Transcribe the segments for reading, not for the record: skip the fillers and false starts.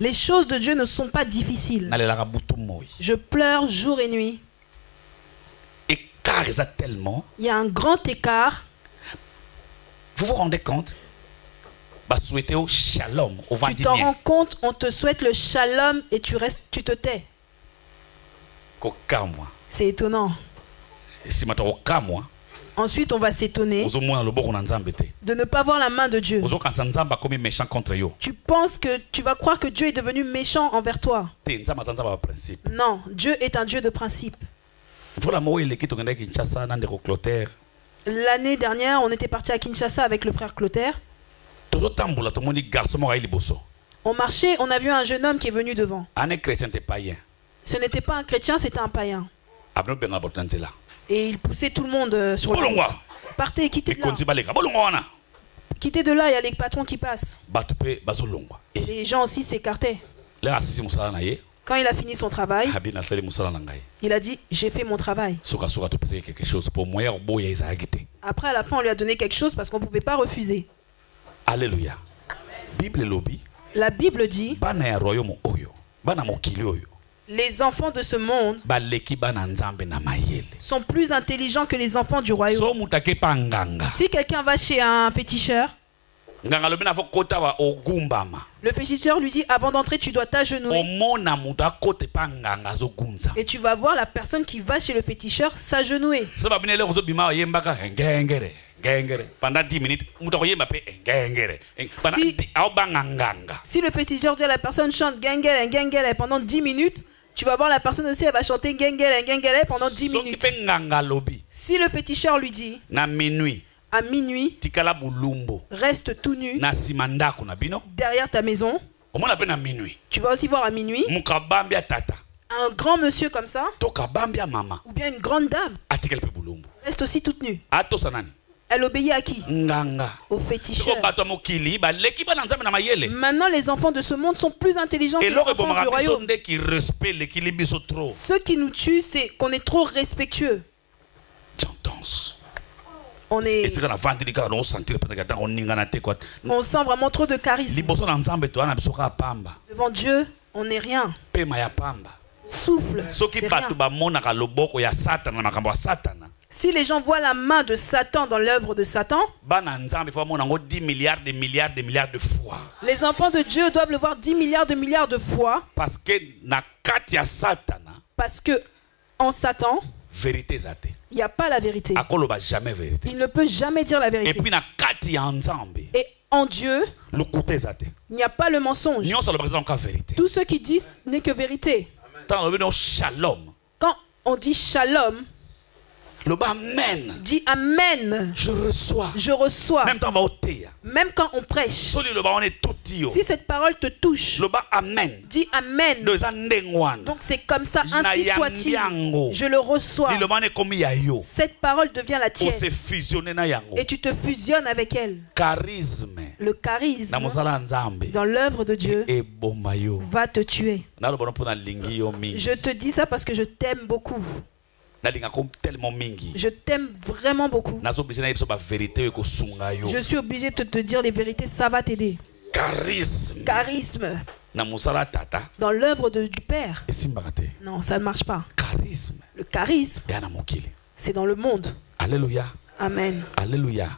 Les choses de Dieu ne sont pas difficiles. Je pleure jour et nuit. Il y a un grand écart. Vous vous rendez compte? Tu t'en rends compte, on te souhaite le shalom et tu te tais. C'est étonnant. Ensuite, on va s'étonner de ne pas voir la main de Dieu. Tu penses que tu vas croire que Dieu est devenu méchant envers toi. Non, Dieu est un Dieu de principe. L'année dernière, on était parti à Kinshasa avec le frère Clotaire. On marchait, on a vu un jeune homme qui est venu devant. Ce n'était pas un chrétien, c'était un païen. Et il poussait tout le monde sur le route. Partez, quittez de là. Quittez de là, il y a les patrons qui passent. Les gens aussi s'écartaient. Quand il a fini son travail, il a dit, j'ai fait mon travail. Après, à la fin, on lui a donné quelque chose parce qu'on ne pouvait pas refuser. Alléluia. La Bible dit, les enfants de ce monde sont plus intelligents que les enfants du royaume. Si quelqu'un va chez un féticheur, le féticheur lui dit, avant d'entrer, tu dois t'agenouiller. Et tu vas voir la personne qui va chez le féticheur s'agenouiller. Pendant 10 minutes, si le féticheur dit à la personne chante gengele, gengele pendant 10 minutes, tu vas voir la personne aussi, elle va chanter gengele, gengele pendant 10 minutes. Si le féticheur lui dit à minuit, reste tout nu derrière ta maison, tu vas aussi voir à minuit un grand monsieur comme ça, ou bien une grande dame, reste aussi toute nue. Elle obéit à qui? Au féticheur. Maintenant, les enfants de ce monde sont plus intelligents que les enfants du royaume. Ce qui nous tue, c'est qu'on est trop respectueux. On sent vraiment trop de charisme. Devant Dieu, on n'est rien. Souffle, c'est rien. Si les gens voient la main de Satan dans l'œuvre de Satan, les enfants de Dieu doivent le voir 10 milliards de fois. Parce que en Satan, il n'y a pas la vérité. Il ne peut jamais dire la vérité. Et en Dieu, il n'y a pas le mensonge. Tout ce qu'il dit n'est que vérité. Quand on dit shalom, dis amen. Je reçois. Je reçois. Même quand on prêche. Si cette parole te touche, dis amen. Donc c'est comme ça, ainsi soit-il. Je le reçois. Cette parole devient la tienne. Et tu te fusionnes avec elle. Le charisme dans l'œuvre de Dieu va te tuer. Je te dis ça parce que je t'aime beaucoup. Je t'aime vraiment beaucoup. Je suis obligé de te dire les vérités, ça va t'aider. Charisme. Dans l'œuvre du Père. Non, ça ne marche pas. Le charisme, c'est dans le monde. Alléluia. Amen. Alléluia.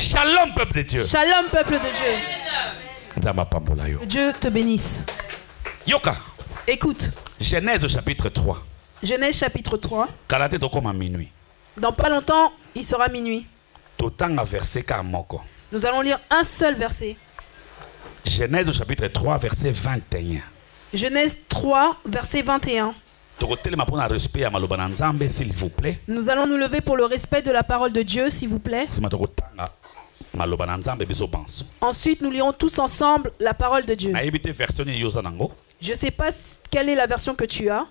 Shalom peuple de Dieu. Shalom peuple de Dieu. Dieu te bénisse. Yoka. Écoute. Genèse chapitre 3. Genèse chapitre 3. Dans pas longtemps, il sera minuit. Nous allons lire un seul verset. Genèse chapitre 3, verset 21. Genèse 3, verset 21. Nous allons nous lever pour le respect de la parole de Dieu, s'il vous plaît. Ensuite, nous lirons tous ensemble la parole de Dieu. Je ne sais pas quelle est la version que tu as,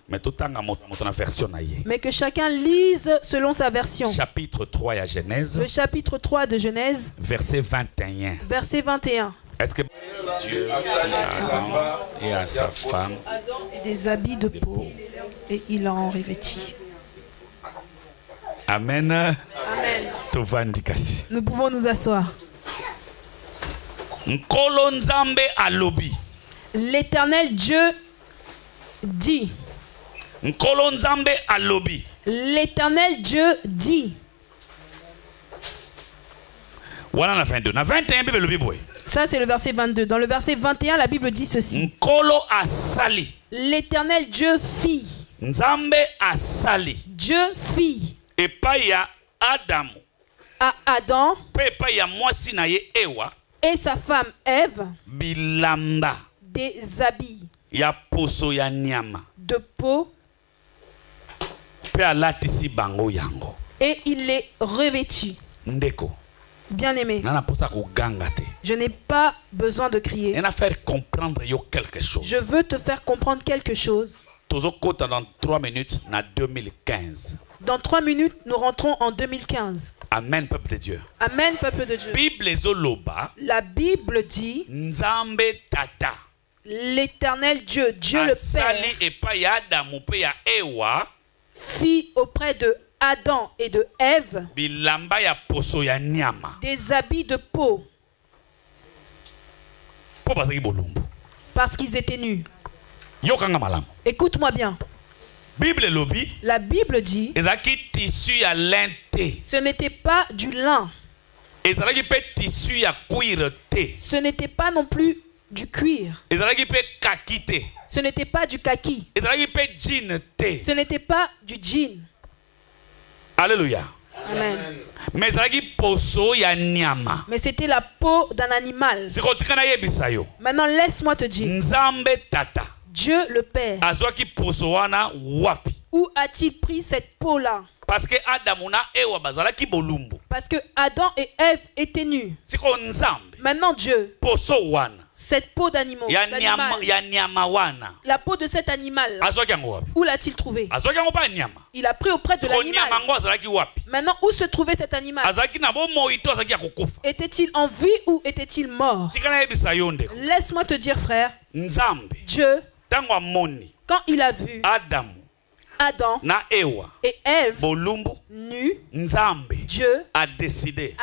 mais que chacun lise selon sa version. Chapitre 3 à Genèse. Le chapitre 3 de Genèse. Verset 21. Verset 21. Est-ce que Dieu fit à Adam et à sa femme des habits de peau et il l'a en revêtit. Amen. Amen. Nous pouvons nous asseoir. Nkolo Nzambe alobi. L'Éternel Dieu dit. Nkolo Nzambe alobi. L'Éternel Dieu dit. Voilà la 22. Na 21 Bible lobi boy. Ça c'est le verset 22. Dans le verset 21, la Bible dit ceci. Nkolo asali. L'Éternel Dieu fit. Nzambe asali. Dieu fit. Et pas ya Adam. À Adam. Pas ya mwasi na ye Ewa. Et sa femme Ève. Bilamba. Des habits. Ya poso ya nyama. De peau. Pe alatisi bango yango. Et il les revêtit. Ndeko. Bien-aimé, je n'ai pas besoin de crier. Je veux te faire comprendre quelque chose. Dans 3 minutes, 2015. Dans 3 minutes, nous rentrons en 2015. Amen, peuple de Dieu. Amen, peuple de Dieu. La Bible dit l'Éternel Dieu, Dieu le Père, fit auprès de Adam et de Ève des habits de peau parce qu'ils étaient nus. Écoute-moi bien. La Bible dit ce n'était pas du lin. Ce n'était pas non plus du cuir. Ce n'était pas du kaki. Ce n'était pas du jean. Alléluia. Amen. Mais c'était la peau d'un animal. Maintenant, laisse-moi te dire. Dieu le Père. Où a-t-il pris cette peau-là? Parce que Adam et Ève étaient nus. Maintenant Dieu, cette peau d'animal, la peau de cet animal, où l'a-t-il trouvé? Il a pris auprès de l'animal. Maintenant, où se trouvait cet animal? Était-il en vie ou était-il mort? Laisse-moi te dire, frère, Dieu, quand il a vu Adam et Ève nus, Dieu a décidé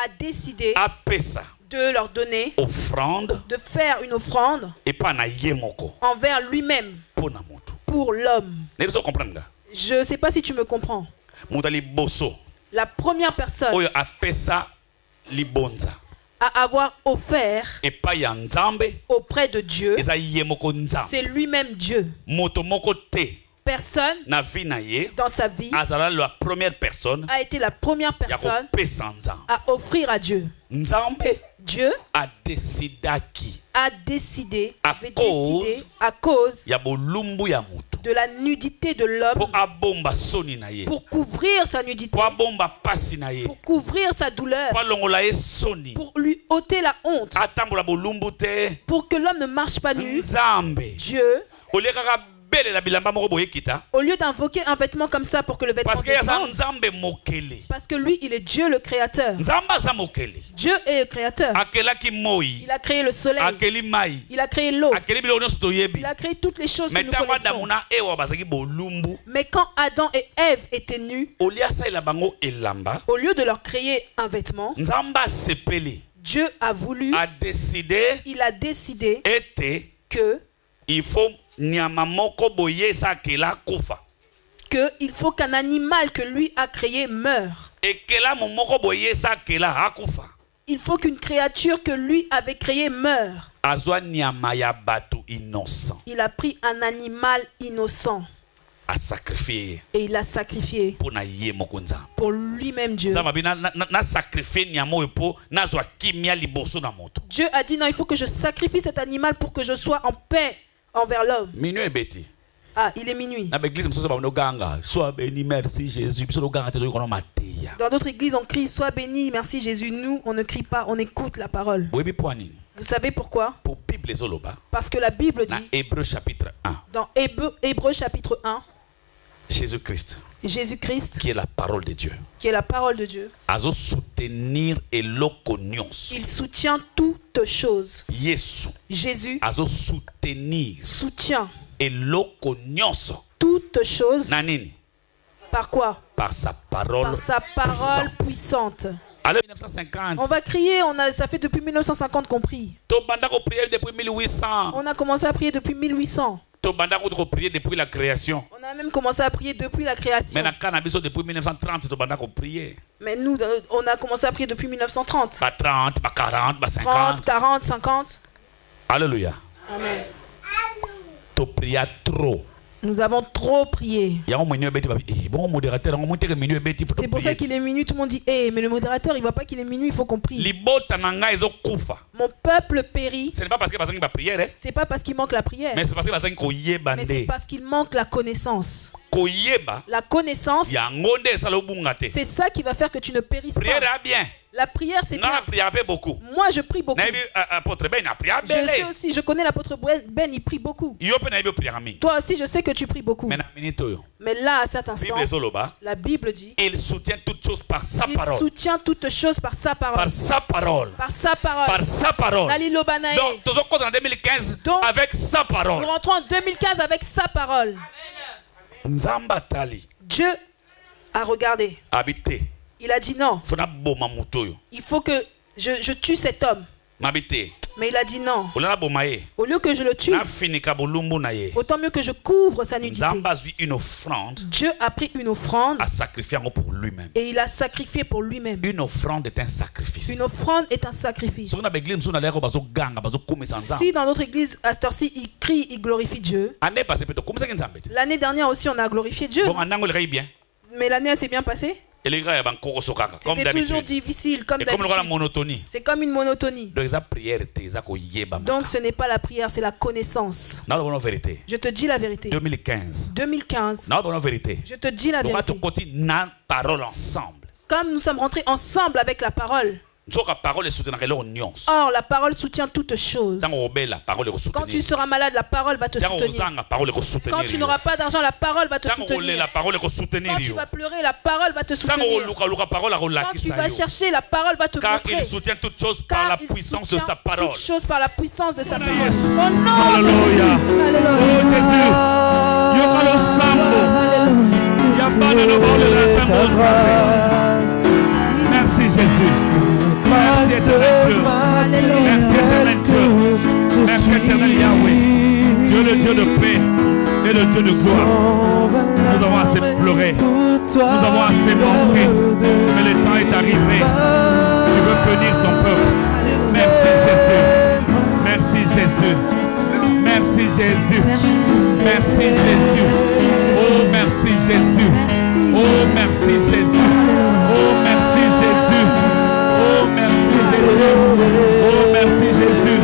de leur donner, de faire une offrande envers lui-même pour l'homme. Je ne sais pas si tu me comprends. La première personne à avoir offert auprès de Dieu, c'est lui-même Dieu. Personne dans sa vie la première personne a été la première personne à offrir à Dieu. Dieu a décidé à cause de la nudité de l'homme, pour couvrir sa nudité, pour couvrir sa douleur, pour lui ôter la honte, pour que l'homme ne marche pas nu. Dieu, au lieu d'invoquer un vêtement comme ça pour que le vêtement descende, parce que lui, il est Dieu le créateur. Dieu est le créateur. Il a créé le soleil. Il a créé l'eau. Il a créé toutes les choses que nous connaissons. Mais quand Adam et Ève étaient nus, au lieu de leur créer un vêtement, Dieu a voulu, il a décidé que il faut qu'un animal que lui a créé meure. Il faut qu'une créature que lui avait créée meure. Il a pris un animal innocent et il l'a sacrifié pour lui-même Dieu. Dieu a dit non, il faut que je sacrifie cet animal pour que je sois en paix envers l'homme. Ah, il est minuit. Dans d'autres églises, on crie sois béni, merci Jésus. Nous, on ne crie pas, on écoute la parole. Vous savez pourquoi? Parce que la Bible dit dans Hébreux chapitre 1, Jésus-Christ, qui est la parole de Dieu, il soutient toutes choses. Jésus soutient toutes choses. Par quoi? Par sa parole puissante. Alors 1950. On va crier, ça fait depuis 1950 qu'on prie. Depuis 1800. On a commencé à prier depuis 1800. On a depuis la création. On a même commencé à prier depuis la création. Depuis 1930, mais nous, on a commencé à prier depuis 1930. 30, 40, 50. 30, 40, 50. Alléluia. Amen. Tu pries trop. Nous avons trop prié. C'est pour ça qu'il est minuit, tout le monde dit mais le modérateur il ne voit pas qu'il est minuit, il faut qu'on prie. Mon peuple périt. Ce n'est pas parce qu'il manque la prière. C'est pas parce qu'il manque la prière. Mais c'est parce qu'il manque la connaissance. La connaissance, c'est ça qui va faire que tu ne périsses pas. La prière, c'est bien. Moi, je prie beaucoup. Je sais aussi, je connais l'apôtre Ben, il prie beaucoup. Toi aussi, je sais que tu pries beaucoup. Mais là, à cet instant, la Bible dit il soutient toutes choses par sa parole. Il soutient toutes choses par sa parole. Par sa parole. Par sa parole. Par sa parole. Donc, nous rentrons en 2015 avec sa parole. Nous rentrons en 2015 avec sa parole. Dieu a regardé. Il a dit non. Il faut que je tue cet homme. Mais il a dit non. Au lieu que je le tue, autant mieux que je couvre sa nudité. Dieu a pris une offrande et il a sacrifié pour lui-même. Une offrande est un sacrifice. Une offrande est un sacrifice. Si dans notre église, à cette heure-ci, ils crient, ils glorifient Dieu. L'année dernière aussi, on a glorifié Dieu. Mais l'année s'est bien passée. C'était toujours difficile, comme d'habitude. C'est comme une monotonie. Donc ce n'est pas la prière, c'est la connaissance. Je te dis la vérité. 2015. Je te dis la vérité. Comme nous sommes rentrés ensemble avec la parole. Or, la parole soutient toutes choses. Quand tu seras malade, la parole va te soutenir. Quand tu n'auras pas d'argent, la parole va te soutenir. Quand tu vas pleurer, la parole va te soutenir. Quand tu vas chercher, la parole va te montrer. Car il soutient toutes choses par la puissance de sa parole. Toutes choses par la puissance de sa parole. Au nom de Jésus. Alléluia. Oh Jésus. Merci Jésus. Merci éternel Dieu. Merci éternel Dieu. Merci éternel Yahweh. Dieu le Dieu de paix et le Dieu de gloire. Nous avons assez pleuré. Nous avons assez manqué. Mais le temps est arrivé. Tu veux bénir ton peuple. Merci Jésus. Merci Jésus. Merci Jésus. Merci Jésus. Oh merci Jésus. Oh merci Jésus. Oh merci Jésus. Oh merci Jésus. Oh merci Jésus.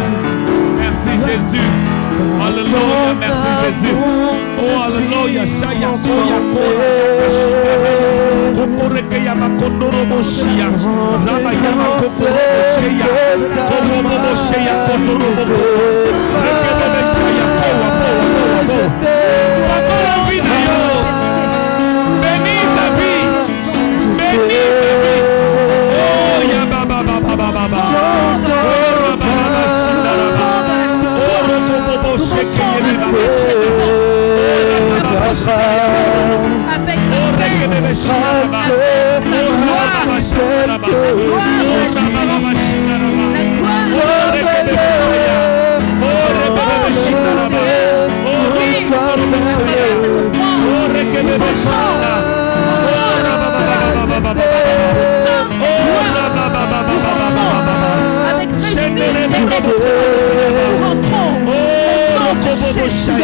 Merci Jésus. Alléluia. Merci Jésus. Oh alléluia. Shaya koya koya yakashika. Kokoreke yamakondoro moshia. Raba yamakondoro moshia. Komomo moshia kondoro moko. Rekebebe shaya kowa kowa kowa. Papa vie na yo. Bénis ta vie. Bénis ta vie. Oh ya baba baba baba baba. Oh baba shindaraba. Oh rokobobo sheke yebeba. Avec la paix, avec réussite et nous rentrons au nom de Jésus.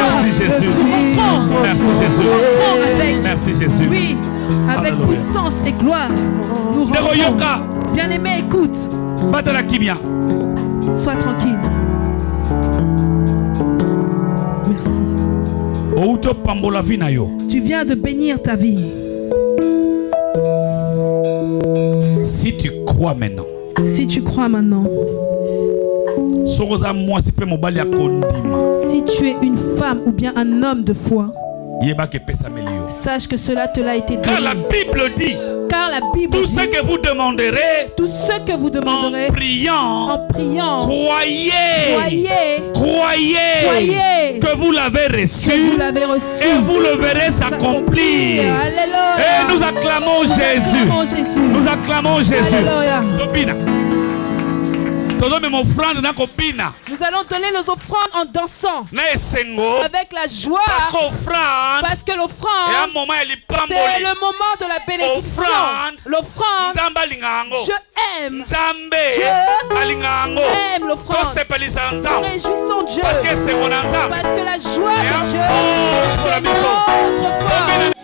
Merci Jésus. Merci Jésus. Merci Jésus. Oui, avec puissance et gloire. Nous rentrons. Bien-aimé, écoute. Sois tranquille. Merci. Tu viens de bénir ta vie. Si tu crois maintenant. Si tu crois maintenant. Si tu es une femme ou bien un homme de foi, sache que cela te l'a été donné. Car la Bible dit. Car la Bible tout dit, ce que vous demanderez, tout ce que vous demanderez, en priant, croyez que vous l'avez reçu, et vous le verrez s'accomplir. Et nous acclamons Jésus. Nous acclamons Jésus. Alléluia. Nous allons donner nos offrandes en dansant avec la joie, parce que l'offrande, c'est le moment de la bénédiction. L'offrande, je aime. Dieu aime l'offrande. Nous réjouissons Dieu, parce que la joie de Dieu, c'est notre force.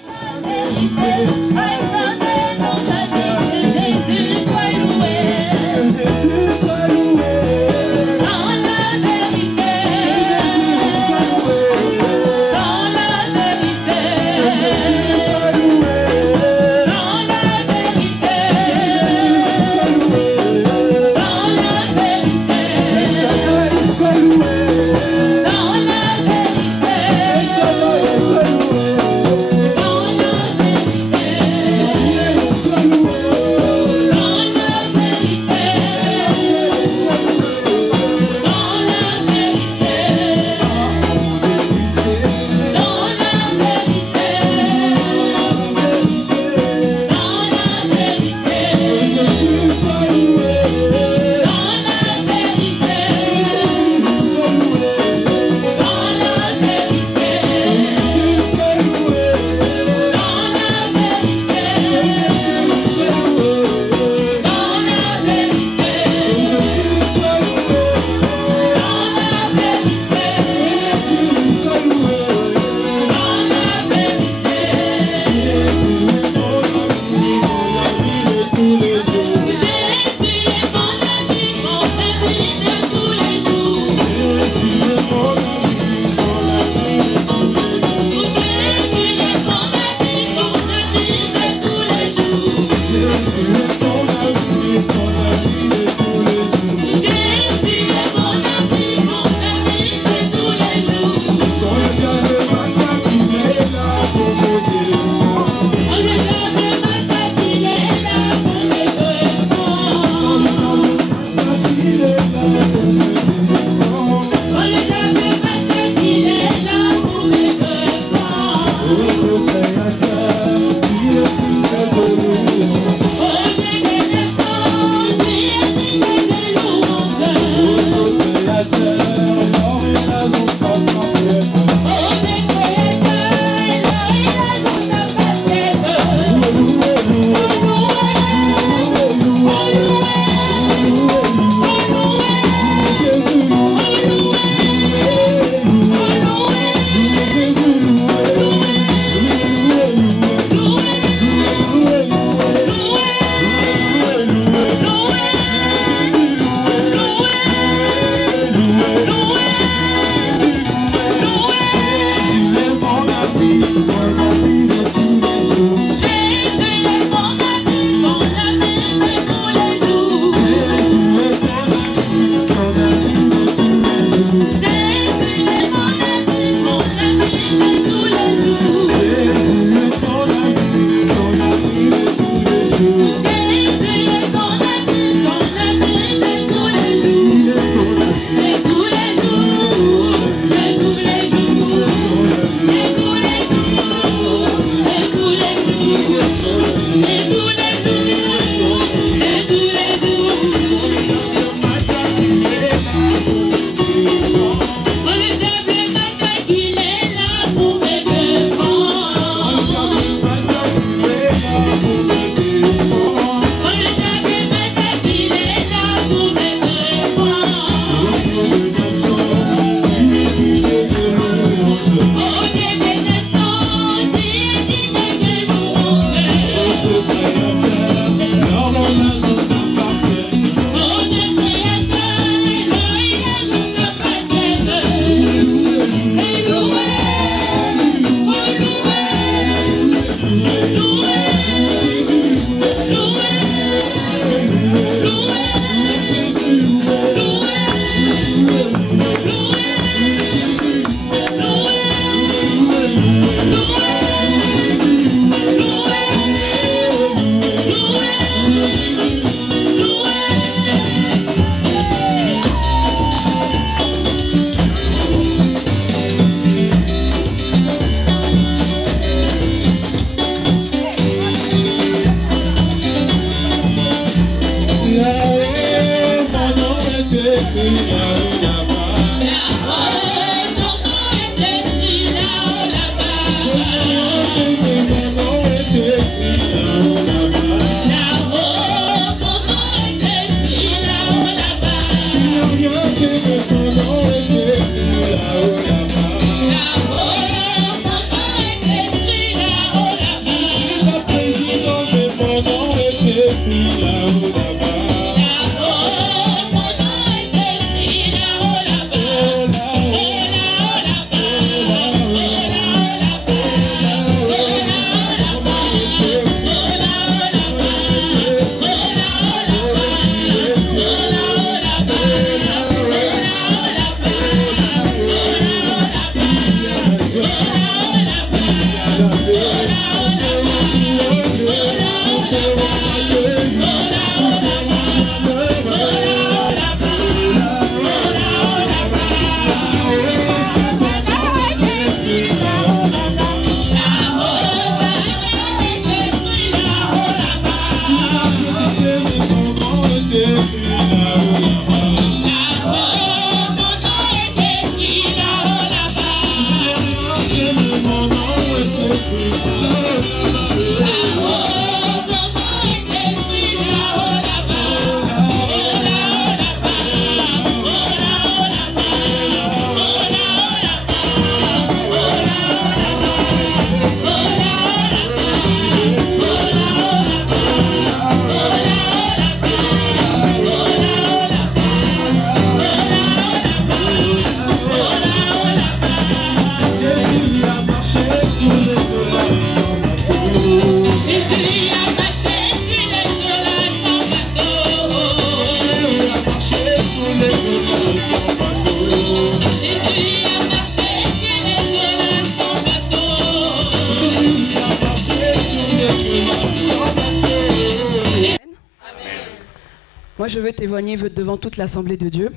Moi, je veux témoigner devant toute l'Assemblée de Dieu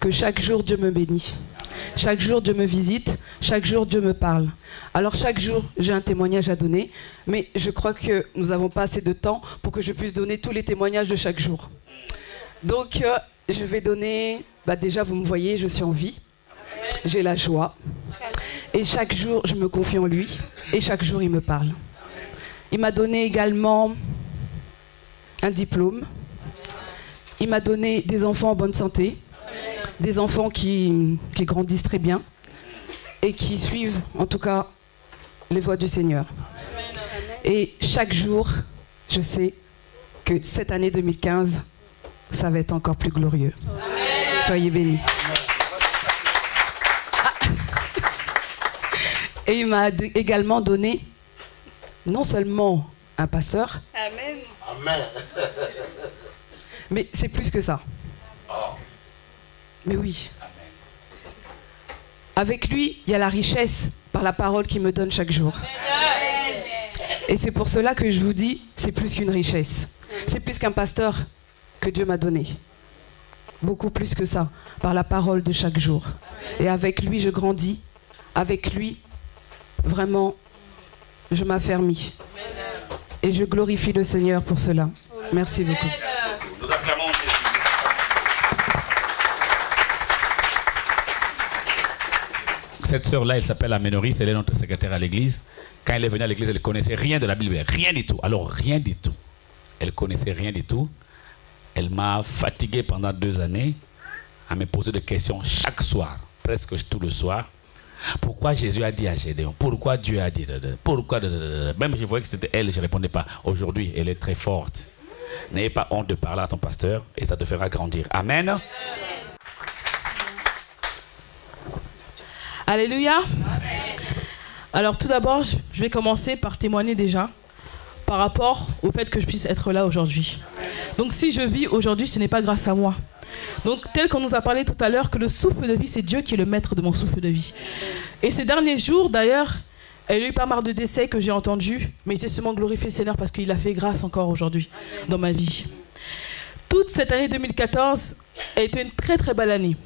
que chaque jour, Dieu me bénit. Chaque jour, Dieu me visite. Chaque jour, Dieu me parle. Alors, chaque jour, j'ai un témoignage à donner. Mais je crois que nous n'avons pas assez de temps pour que je puisse donner tous les témoignages de chaque jour. Donc, je vais donner... déjà, vous me voyez, je suis en vie. J'ai la joie. Et chaque jour, je me confie en lui. Et chaque jour, il me parle. Il m'a donné également un diplôme. Il m'a donné des enfants en bonne santé. Des enfants qui grandissent très bien. Et qui suivent, en tout cas, les voies du Seigneur. Et chaque jour, je sais que cette année 2015, ça va être encore plus glorieux. Soyez bénis. Et il m'a également donné non seulement un pasteur, mais c'est plus que ça. Mais oui. Avec lui, il y a la richesse par la parole qu'il me donne chaque jour. Et c'est pour cela que je vous dis, c'est plus qu'une richesse. C'est plus qu'un pasteur que Dieu m'a donné. Beaucoup plus que ça, par la parole de chaque jour. Et avec lui, je grandis. Avec lui, vraiment, je m'affermis. Et je glorifie le Seigneur pour cela. Merci beaucoup. Nous acclamons Jésus. Cette sœur-là, elle s'appelle Aménoris, elle est notre secrétaire à l'église. Quand elle est venue à l'église, elle ne connaissait rien de la Bible, rien du tout. Alors, rien du tout. Elle ne connaissait rien du tout. Elle m'a fatigué pendant 2 années à me poser des questions chaque soir, presque tout le soir. Pourquoi Jésus a dit à Gédéon? Pourquoi Dieu a dit? Pourquoi? Même je voyais que c'était elle, je ne répondais pas. Aujourd'hui, elle est très forte. N'ayez pas honte de parler à ton pasteur et ça te fera grandir. Amen. Alléluia. Alors tout d'abord, je vais commencer par témoigner déjà par rapport au fait que je puisse être là aujourd'hui. Donc si je vis aujourd'hui, ce n'est pas grâce à moi. Donc tel qu'on nous a parlé tout à l'heure, que le souffle de vie, c'est Dieu qui est le maître de mon souffle de vie. Et ces derniers jours, d'ailleurs, il y a eu pas mal de décès que j'ai entendus, mais j'ai seulement glorifié le Seigneur parce qu'il a fait grâce encore aujourd'hui dans ma vie. Toute cette année 2014 a été une très très belle année.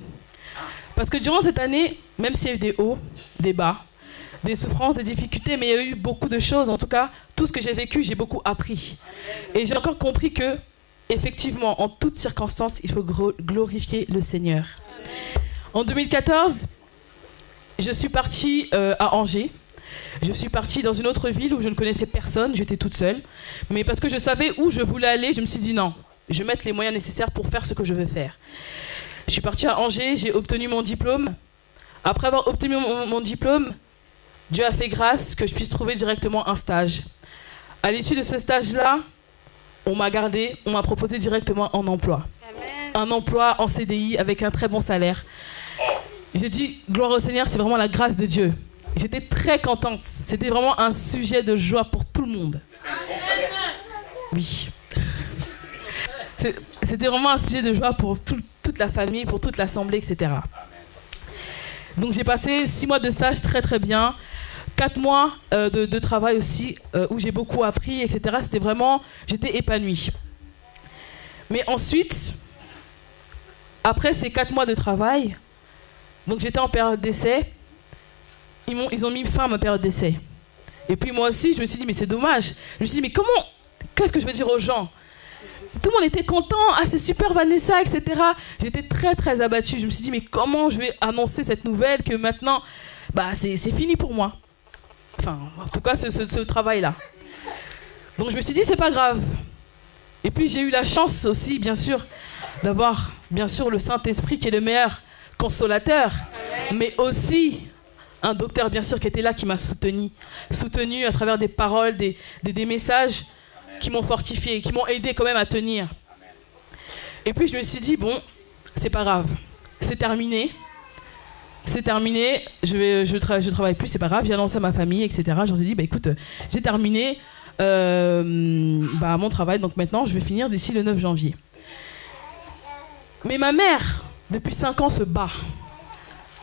Parce que durant cette année, même s'il y a eu des hauts, des bas, des souffrances, des difficultés, mais il y a eu beaucoup de choses. En tout cas, tout ce que j'ai vécu, j'ai beaucoup appris. Et j'ai encore compris que, effectivement, en toutes circonstances, il faut glorifier le Seigneur. En 2014, je suis partie à Angers. Je suis partie dans une autre ville où je ne connaissais personne, j'étais toute seule. Mais parce que je savais où je voulais aller, je me suis dit non, je vais mettre les moyens nécessaires pour faire ce que je veux faire. Je suis partie à Angers, j'ai obtenu mon diplôme. Après avoir obtenu mon diplôme, Dieu a fait grâce que je puisse trouver directement un stage. À l'issue de ce stage-là, on m'a gardé, on m'a proposé directement un emploi. Amen. Un emploi en CDI avec un très bon salaire. J'ai dit, gloire au Seigneur, c'est vraiment la grâce de Dieu. J'étais très contente. C'était vraiment un sujet de joie pour tout le monde. Oui. C'était vraiment un sujet de joie pour toute la famille, pour toute l'assemblée, etc. Donc j'ai passé 6 mois de stage très très bien. 4 mois de travail aussi, où j'ai beaucoup appris, etc. C'était vraiment, j'étais épanouie. Mais ensuite, après ces 4 mois de travail, donc j'étais en période d'essai, ils ont mis fin à ma période d'essai. Et puis moi aussi, je me suis dit, mais c'est dommage. Je me suis dit, mais comment, qu'est-ce que je vais dire aux gens? Tout le monde était content, ah c'est super Vanessa, etc. J'étais très très abattue. Je me suis dit, mais comment je vais annoncer cette nouvelle que maintenant, bah, c'est fini pour moi. Enfin, en tout cas, ce travail-là. Donc je me suis dit, c'est pas grave. Et puis j'ai eu la chance aussi, bien sûr, d'avoir, bien sûr, le Saint-Esprit qui est le meilleur consolateur, mais aussi un docteur, bien sûr, qui était là, qui m'a soutenu à travers des paroles, des messages qui m'ont fortifié, qui m'ont aidé quand même à tenir. Et puis je me suis dit, bon, c'est pas grave, c'est terminé. C'est terminé, je travaille plus, c'est pas grave. J'ai annoncé à ma famille, etc. Je leur ai dit, bah écoute, j'ai terminé mon travail, donc maintenant je vais finir d'ici le 9 janvier. Mais ma mère, depuis 5 ans, se bat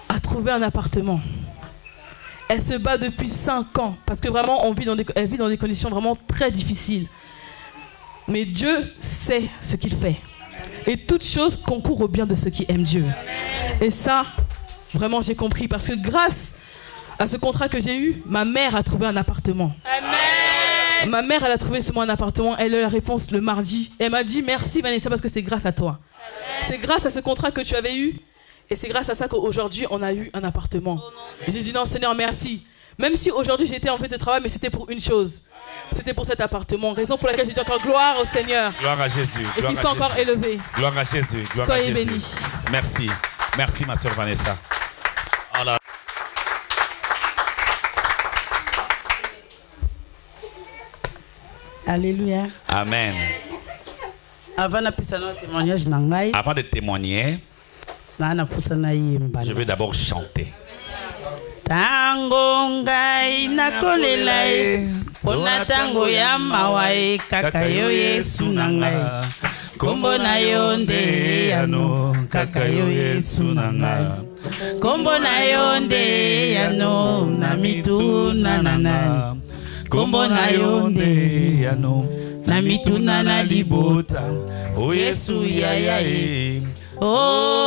à trouver un appartement. Elle se bat depuis 5 ans, parce que vraiment, elle vit dans des conditions vraiment très difficiles. Mais Dieu sait ce qu'il fait. Et toutes choses concourent au bien de ceux qui aiment Dieu. Et ça, vraiment, j'ai compris. Parce que grâce à ce contrat que j'ai eu, ma mère a trouvé un appartement. Amen. Ma mère, elle a trouvé un appartement. Elle a eu la réponse le mardi. Elle m'a dit merci Vanessa parce que c'est grâce à toi. C'est grâce à ce contrat que tu avais eu. Et c'est grâce à ça qu'aujourd'hui, on a eu un appartement. Et j'ai dit non, Seigneur, merci. Même si aujourd'hui, j'étais en fait de travail, mais c'était pour une chose. C'était pour cet appartement. Raison pour laquelle j'ai dit encore gloire au Seigneur. Gloire à Jésus. Et qu'ils soient encore élevés. Gloire à Jésus. Gloire Soyez à Jésus. bénis. Merci. Merci, ma soeur Vanessa. Alors. Alléluia. Amen. Avant de témoigner, je vais d'abord chanter. Tango ngai nakolela e pona tango ya mawai kaka yo Yesu na ngai kombo na yo nde yano kaka yo Yesu na ngai kombo na yo nde yano na mituna na nani kombo na yo nde yano na mituna na libota o Yesu ya ya e oh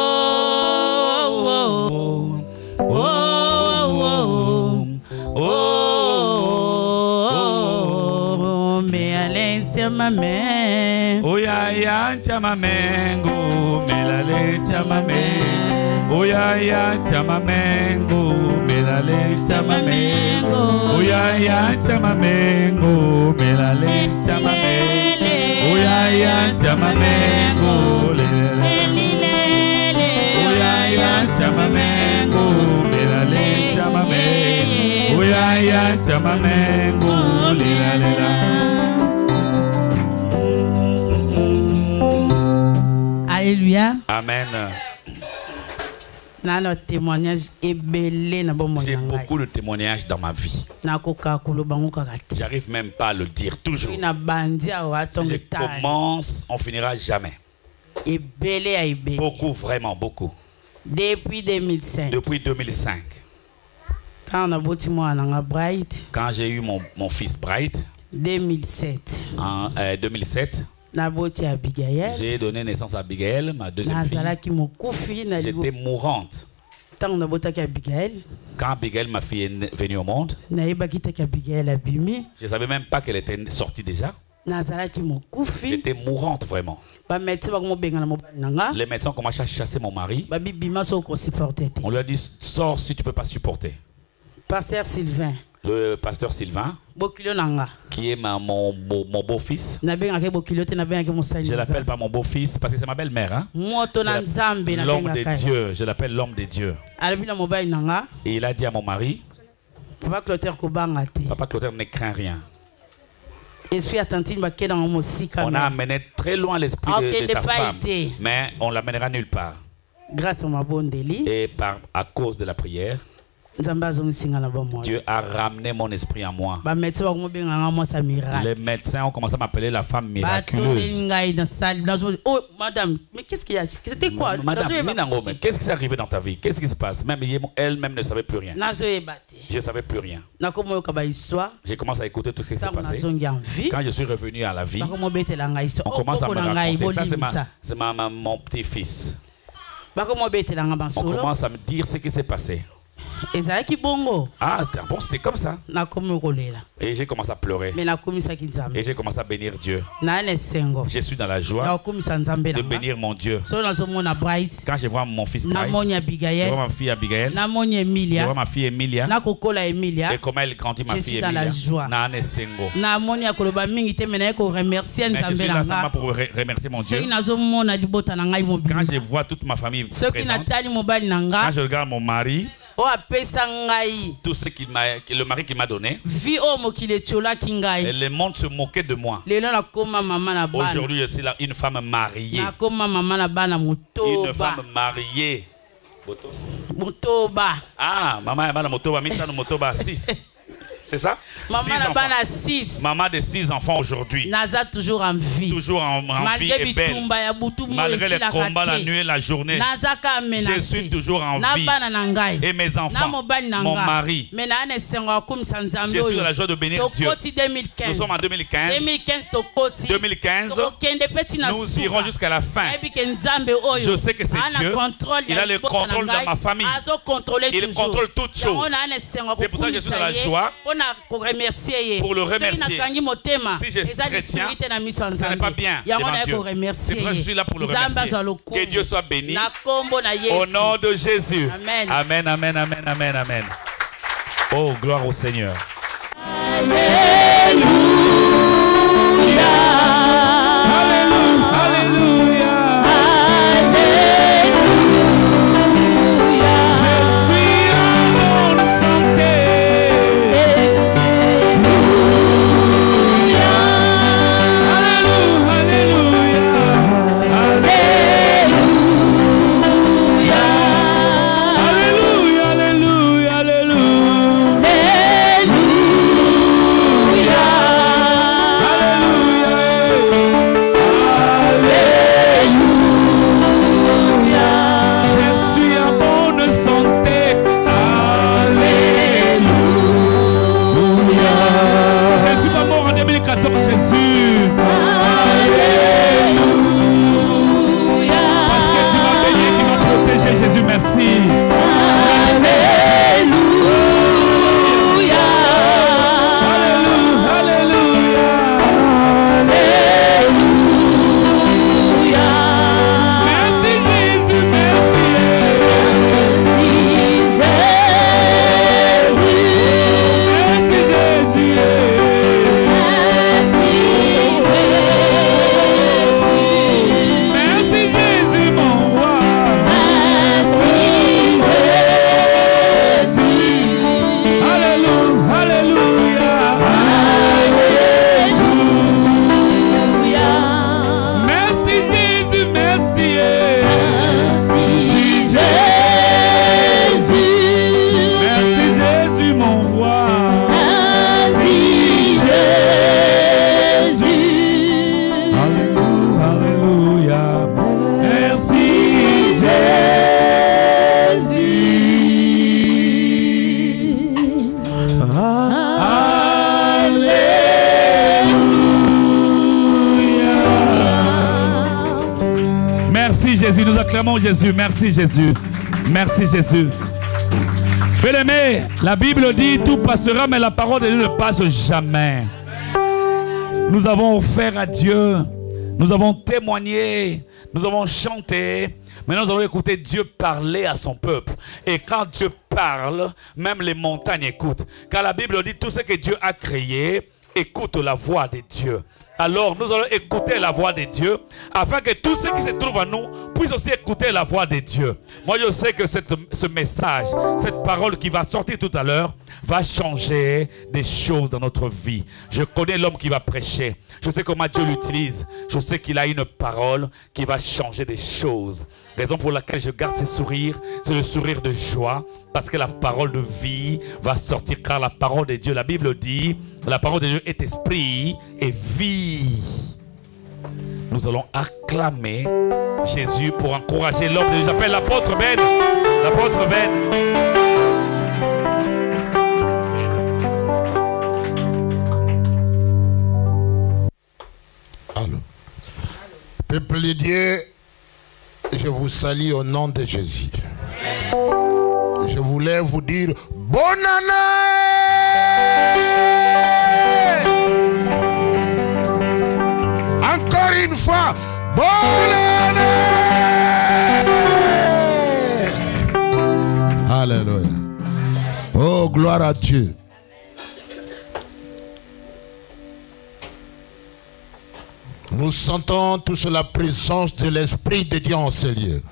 Mame. Oh ya ya chamamengo, melale chamamengo. Oh ya ya chamamengo, melale chamamengo. Oh ya ya chamamengo, melale chamamengo. Oh ya ya chamamengo, oh ya ya chamamengo, melale chamamengo. Oh ya ya chamamengo, Alléluia. Amen. J'ai beaucoup de témoignages dans ma vie. J'arrive même pas à le dire toujours. Si je commence, on finira jamais. Beaucoup, vraiment beaucoup. Depuis 2005. Depuis 2005. Quand j'ai eu mon fils Bright. 2007. En 2007. J'ai donné naissance à Abigail, ma deuxième fille. J'étais mourante. Quand Abigail, ma fille, est venue au monde, je ne savais même pas qu'elle était sortie déjà. J'étais mourante vraiment. Les médecins ont commencé à chasser mon mari. On lui a dit sors si tu ne peux pas supporter. Pasteur Sylvain. Le pasteur Sylvain, qui est mon beau-fils. Je l'appelle pas mon beau-fils parce que c'est ma belle-mère. Hein? L'homme de Dieu, je l'appelle l'homme de Dieu. Et il a dit à mon mari, Papa Clotaire ne craint rien. On a amené très loin l'esprit de ta femme, mais on l'amènera nulle part. Et à cause de la prière, Dieu a ramené mon esprit en moi. Les médecins ont commencé à m'appeler la femme miraculeuse. Oh, madame, mais qu'est-ce qu'il y a? C'était quoi? Madame, qu'est-ce qui s'est arrivé dans ta vie? Qu'est-ce qui se passe? Même elle-même ne savait plus rien. Je ne savais plus rien. J'ai commencé à écouter tout ce qui s'est passé. Quand je suis revenu à la vie, on commence à me raconter. Ça, c'est mon petit-fils. On commence à me dire ce qui s'est passé. Ah, bon, c'était comme ça. Et j'ai commencé à pleurer. Et j'ai commencé à bénir Dieu. Je suis dans la joie de bénir mon Dieu. Quand je vois mon fils Bright, je vois ma fille Abigail, je vois ma fille Emilia, et comment elle grandit, ma fille Emilia. Mais je suis là seulement pour remercier mon Dieu. Quand je vois toute ma famille présente, quand je regarde mon mari, tout ce le mari qui m'a donné, et le monde se moquait de moi. Aujourd'hui, je suis là, une femme mariée. Une femme mariée. Ah, maman, elle a motoba, mitano motoba 6. C'est ça? Maman de 6 enfants aujourd'hui. Naza toujours en vie. Toujours en vie et belle. Malgré les combats, la nuit et la journée. Je suis toujours en vie. Et mes enfants, mon mari. Je suis dans la joie de bénir Dieu. Nous sommes en 2015. 2015, nous irons jusqu'à la fin. Je sais que c'est Dieu. Il a le contrôle dans ma famille. Il contrôle toutes choses. C'est pour ça que je suis dans la joie. Pour le remercier. Si je retiens, ce n'est pas bien devant Dieu. C'est pour ça que je suis là pour le remercier. Que Dieu soit béni. Au nom de Jésus. Amen, amen, amen, amen, amen. Oh, gloire au Seigneur. Alléluia. Nous acclamons Jésus. Merci Jésus. Merci Jésus. Bien-aimés, la Bible dit tout passera, mais la parole de Dieu ne passe jamais. Nous avons offert à Dieu, nous avons témoigné, nous avons chanté. Maintenant, nous allons écouter Dieu parler à son peuple. Et quand Dieu parle, même les montagnes écoutent. Car la Bible dit tout ce que Dieu a créé écoute la voix de Dieu. Alors nous allons écouter la voix de Dieu afin que tous ceux qui se trouvent en nous puissent aussi écouter la voix de Dieu. Moi je sais que ce message, cette parole qui va sortir tout à l'heure va changer des choses dans notre vie. Je connais l'homme qui va prêcher. Je sais comment Dieu l'utilise. Je sais qu'il a une parole qui va changer des choses. Raison pour laquelle je garde ce sourire, c'est le sourire de joie. Parce que la parole de vie va sortir. Car la parole de Dieu, la Bible dit, la parole de Dieu est esprit et vie. Nous allons acclamer Jésus pour encourager l'homme de Dieu. J'appelle l'apôtre Ben. L'apôtre Ben. Allô. Peuple de Dieu, je vous salue au nom de Jésus. Je voulais vous dire bonne année. Encore une fois, bonne année. Alléluia. Oh, gloire à Dieu. Nous sentons tous la présence de l'Esprit de Dieu en ce lieu.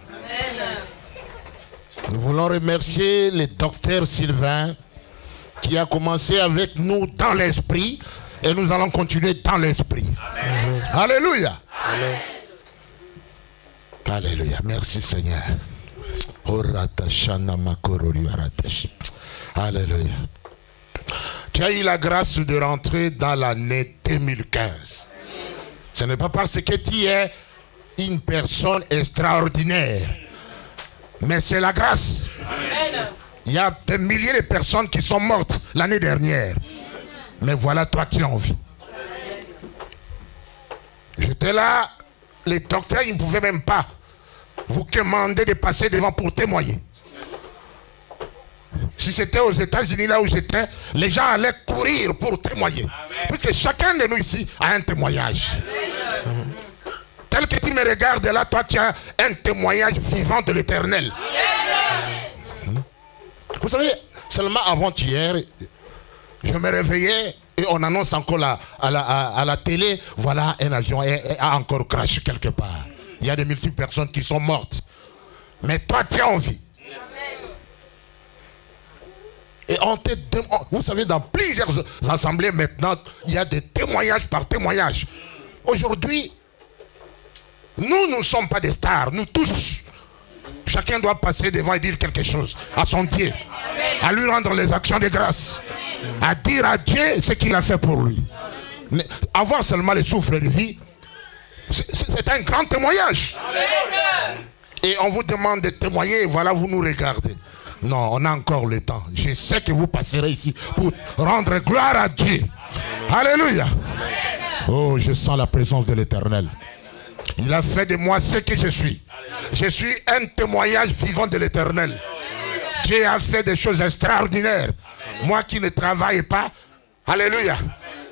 Nous voulons remercier le docteur Sylvain qui a commencé avec nous dans l'esprit et nous allons continuer dans l'esprit. Alléluia. Amen. Alléluia. Merci Seigneur. Alléluia. Tu as eu la grâce de rentrer dans l'année 2015. Ce n'est pas parce que tu es une personne extraordinaire, mais c'est la grâce. Il y a des milliers de personnes qui sont mortes l'année dernière. Mais voilà, toi, tu es en vie. J'étais là, les docteurs, ils ne pouvaient même pas vous demander de passer devant pour témoigner. Si c'était aux États-Unis, là où j'étais, les gens allaient courir pour témoigner. Puisque chacun de nous ici a un témoignage. Tel que tu me regardes là, toi, tu as un témoignage vivant de l'Éternel. Vous savez, seulement avant-hier, je me réveillais et on annonce encore à la télé, voilà, un avion a encore crashé quelque part. Il y a de multiples personnes qui sont mortes. Mais toi, tu es en vie. Et vous savez, dans plusieurs assemblées maintenant, il y a des témoignages par témoignage. Aujourd'hui, nous ne sommes pas des stars, nous tous. Chacun doit passer devant et dire quelque chose à son Dieu. À lui rendre les actions de grâce. À dire à Dieu ce qu'il a fait pour lui. Avoir seulement le souffle de vie, c'est un grand témoignage. Et on vous demande de témoigner et voilà, vous nous regardez. Non, on a encore le temps. Je sais que vous passerez ici pour rendre gloire à Dieu. Alléluia. Oh, je sens la présence de l'Éternel. Il a fait de moi ce que je suis. Je suis un témoignage vivant de l'Éternel. Dieu a fait des choses extraordinaires. Moi qui ne travaille pas, alléluia,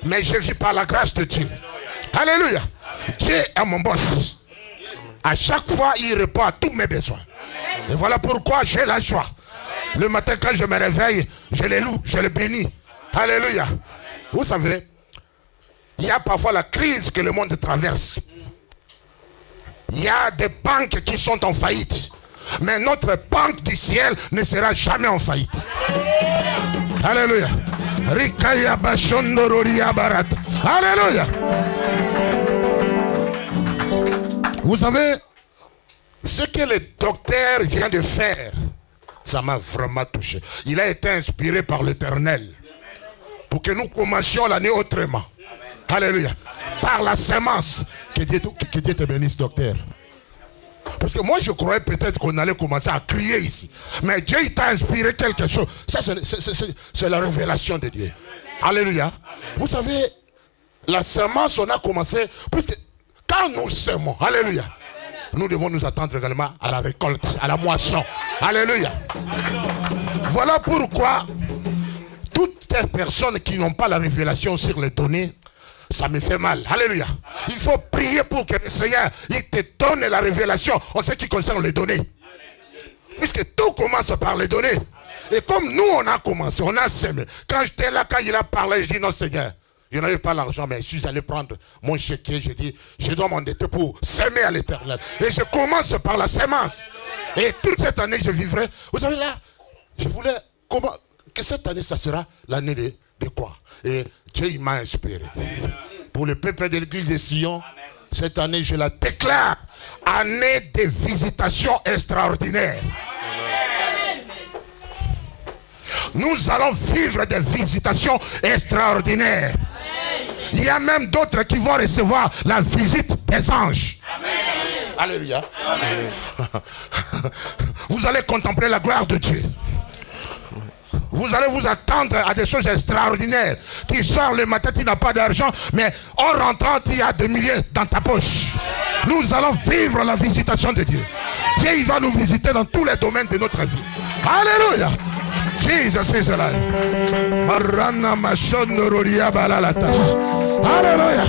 mais je vis par la grâce de Dieu. Alléluia. Dieu est mon boss. À chaque fois, il répond à tous mes besoins. Et voilà pourquoi j'ai la joie. Le matin, quand je me réveille, je le loue, je le bénis. Alléluia. Vous savez, il y a parfois la crise que le monde traverse. Il y a des banques qui sont en faillite. Mais notre banque du ciel ne sera jamais en faillite. Alléluia. Alléluia. Vous savez, ce que le docteur vient de faire, ça m'a vraiment touché. Il a été inspiré par l'Éternel pour que nous commencions l'année autrement. Alléluia. Par la sémence. Que Dieu te bénisse, docteur. Parce que moi, je croyais peut-être qu'on allait commencer à crier ici. Mais Dieu, il t'a inspiré quelque chose. Ça, c'est la révélation de Dieu. Alléluia. Vous savez, la semence, on a commencé. Puisque quand nous semons, alléluia, nous devons nous attendre également à la récolte, à la moisson. Alléluia. Voilà pourquoi toutes les personnes qui n'ont pas la révélation sur les données, ça me fait mal. Alléluia. Il faut prier pour que le Seigneur il te donne la révélation en ce qui concerne les données. Puisque tout commence par les données. Et comme nous, on a commencé, on a semé. Quand j'étais là, quand il a parlé, je dis non Seigneur, je n'avais pas l'argent, mais je suis allé prendre mon chéquier. Je dis, je dois m'endetter pour s'aimer à l'Éternel. Et je commence par la sémence. Et toute cette année, je vivrai. Vous savez là, je voulais, que cette année, ça sera l'année de quoi? Et Dieu, il m'a inspiré. Pour le peuple de l'église de Sion, cette année, je la déclare année de visitation extraordinaire. Nous allons vivre des visitations extraordinaires. Il y a même d'autres qui vont recevoir la visite des anges. Alléluia. Vous allez contempler la gloire de Dieu. Vous allez vous attendre à des choses extraordinaires. Tu sors le matin, tu n'as pas d'argent, mais en rentrant, tu as des milliers dans ta poche. Nous allons vivre la visitation de Dieu. Dieu, il va nous visiter dans tous les domaines de notre vie. Alléluia. Jesus is alive. Alléluia.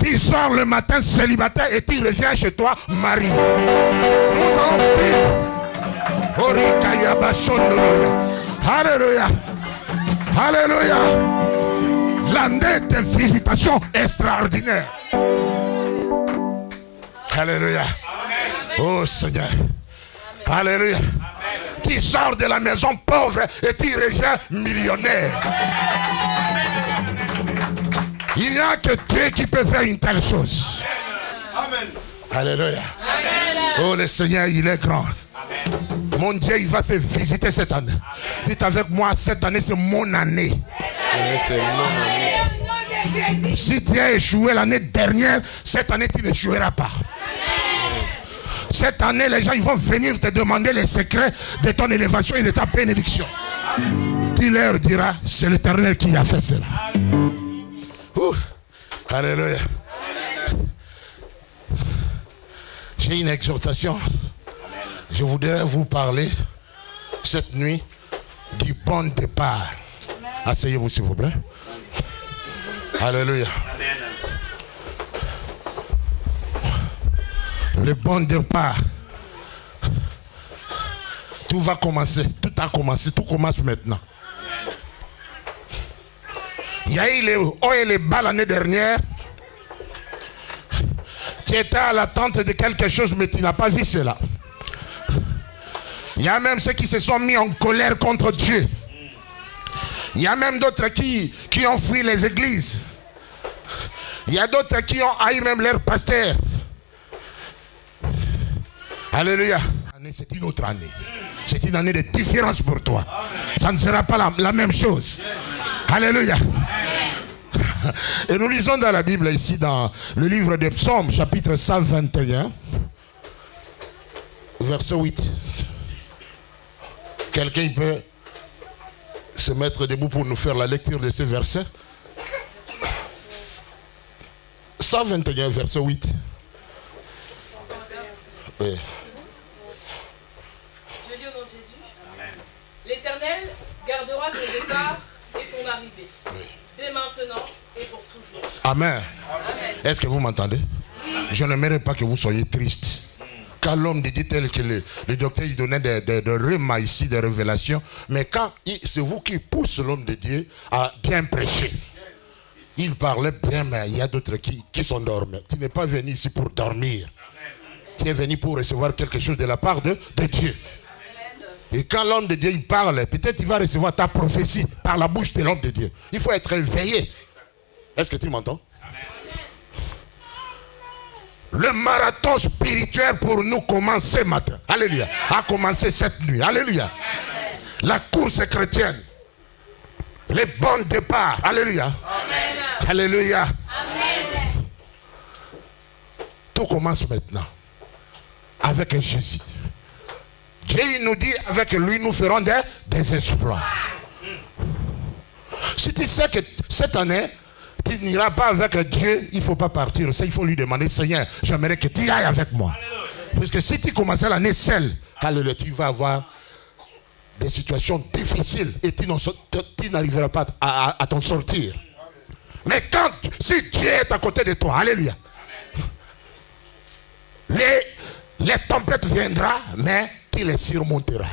Tu sors le matin célibataire et tu reviens chez toi marié. Nous allons vivre. Alléluia. Alléluia. L'année de visitation extraordinaire. Alléluia. Oh Seigneur. Alléluia. Tu sors de la maison pauvre et tu reviens millionnaire. Il n'y a que Dieu qui peut faire une telle chose. Amen. Alléluia. Oh le Seigneur, il est grand. Amen. Mon Dieu, il va te visiter cette année. Dites avec moi, cette année, c'est mon année. C'est mon année. Si tu as échoué l'année dernière, cette année, tu n'échoueras pas. Cette année, les gens ils vont venir te demander les secrets de ton élévation et de ta bénédiction. Tu leur diras, c'est l'Éternel qui a fait cela. Alléluia. J'ai une exhortation. Je voudrais vous parler cette nuit du bon départ. Asseyez-vous s'il vous plaît. Alléluia. Le bon départ. Tout va commencer. Tout a commencé. Tout commence maintenant. Il y a eu les hauts et les bas l'année dernière. Tu étais à l'attente de quelque chose, mais tu n'as pas vu cela. Il y a même ceux qui se sont mis en colère contre Dieu. Il y a même d'autres qui ont fui les églises. Il y a d'autres qui ont haï même leur pasteur. Alléluia. C'est une autre année. C'est une année de différence pour toi. Ça ne sera pas la même chose. Alléluia. Et nous lisons dans la Bible ici, dans le livre des Psaumes, chapitre 121, verset 8. Quelqu'un peut se mettre debout pour nous faire la lecture de ce verset. 121, verset 8. Oui. Je lis au nom de Jésus. L'Éternel gardera ton départ et ton arrivée. Oui. Dès maintenant et pour toujours. Amen. Est-ce que vous m'entendez? Je n'aimerais pas que vous soyez triste. Quand l'homme dit tel que le docteur il donnait des remas ici, des révélations, mais quand c'est vous qui poussez l'homme de Dieu à bien prêcher. Il parlait bien, mais il y a d'autres qui sont dormés. Tu n'es pas venu ici pour dormir. Tu es venu pour recevoir quelque chose de la part de Dieu. Et quand l'homme de Dieu il parle, peut-être il va recevoir ta prophétie par la bouche de l'homme de Dieu. Il faut être éveillé. Est-ce que tu m'entends? Le marathon spirituel pour nous commence ce matin. Alléluia. A commencé cette nuit. Alléluia. La course chrétienne. Les bons départs. Alléluia. Amen. Alléluia. Amen. Tout commence maintenant. Avec Jésus. Dieu nous dit, avec lui, nous ferons des exploits. Si tu sais que cette année, tu n'iras pas avec Dieu, il ne faut pas partir. Il faut lui demander, Seigneur, j'aimerais que tu ailles avec moi. Parce que si tu commences l'année seule, tu vas avoir des situations difficiles et tu n'arriveras pas à t'en sortir. Mais si Dieu est à côté de toi, alléluia, les tempêtes viendront, mais tu les surmonteras.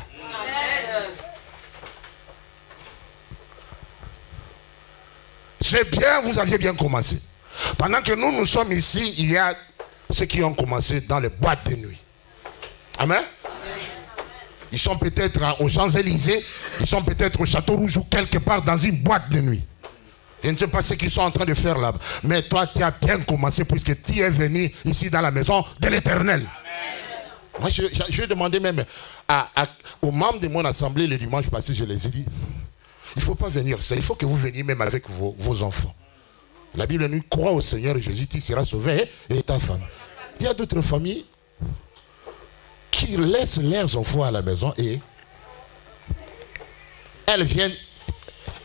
C'est bien, vous aviez bien commencé. Pendant que nous sommes ici, il y a ceux qui ont commencé dans les boîtes de nuit. Amen. Ils sont peut-être aux Champs-Élysées, ils sont peut-être au Château Rouge ou quelque part dans une boîte de nuit. Je ne sais pas ce qu'ils sont en train de faire là. Mais toi, tu as bien commencé puisque tu es venu ici dans la maison de l'Éternel. Moi, je demandais même aux membres de mon assemblée le dimanche passé, je les ai dit, il ne faut pas venir seul, il faut que vous veniez même avec vos enfants. La Bible nous croit au Seigneur Jésus, tu seras sauvé et ta femme. Il y a d'autres familles qui laissent leurs enfants à la maison et elles viennent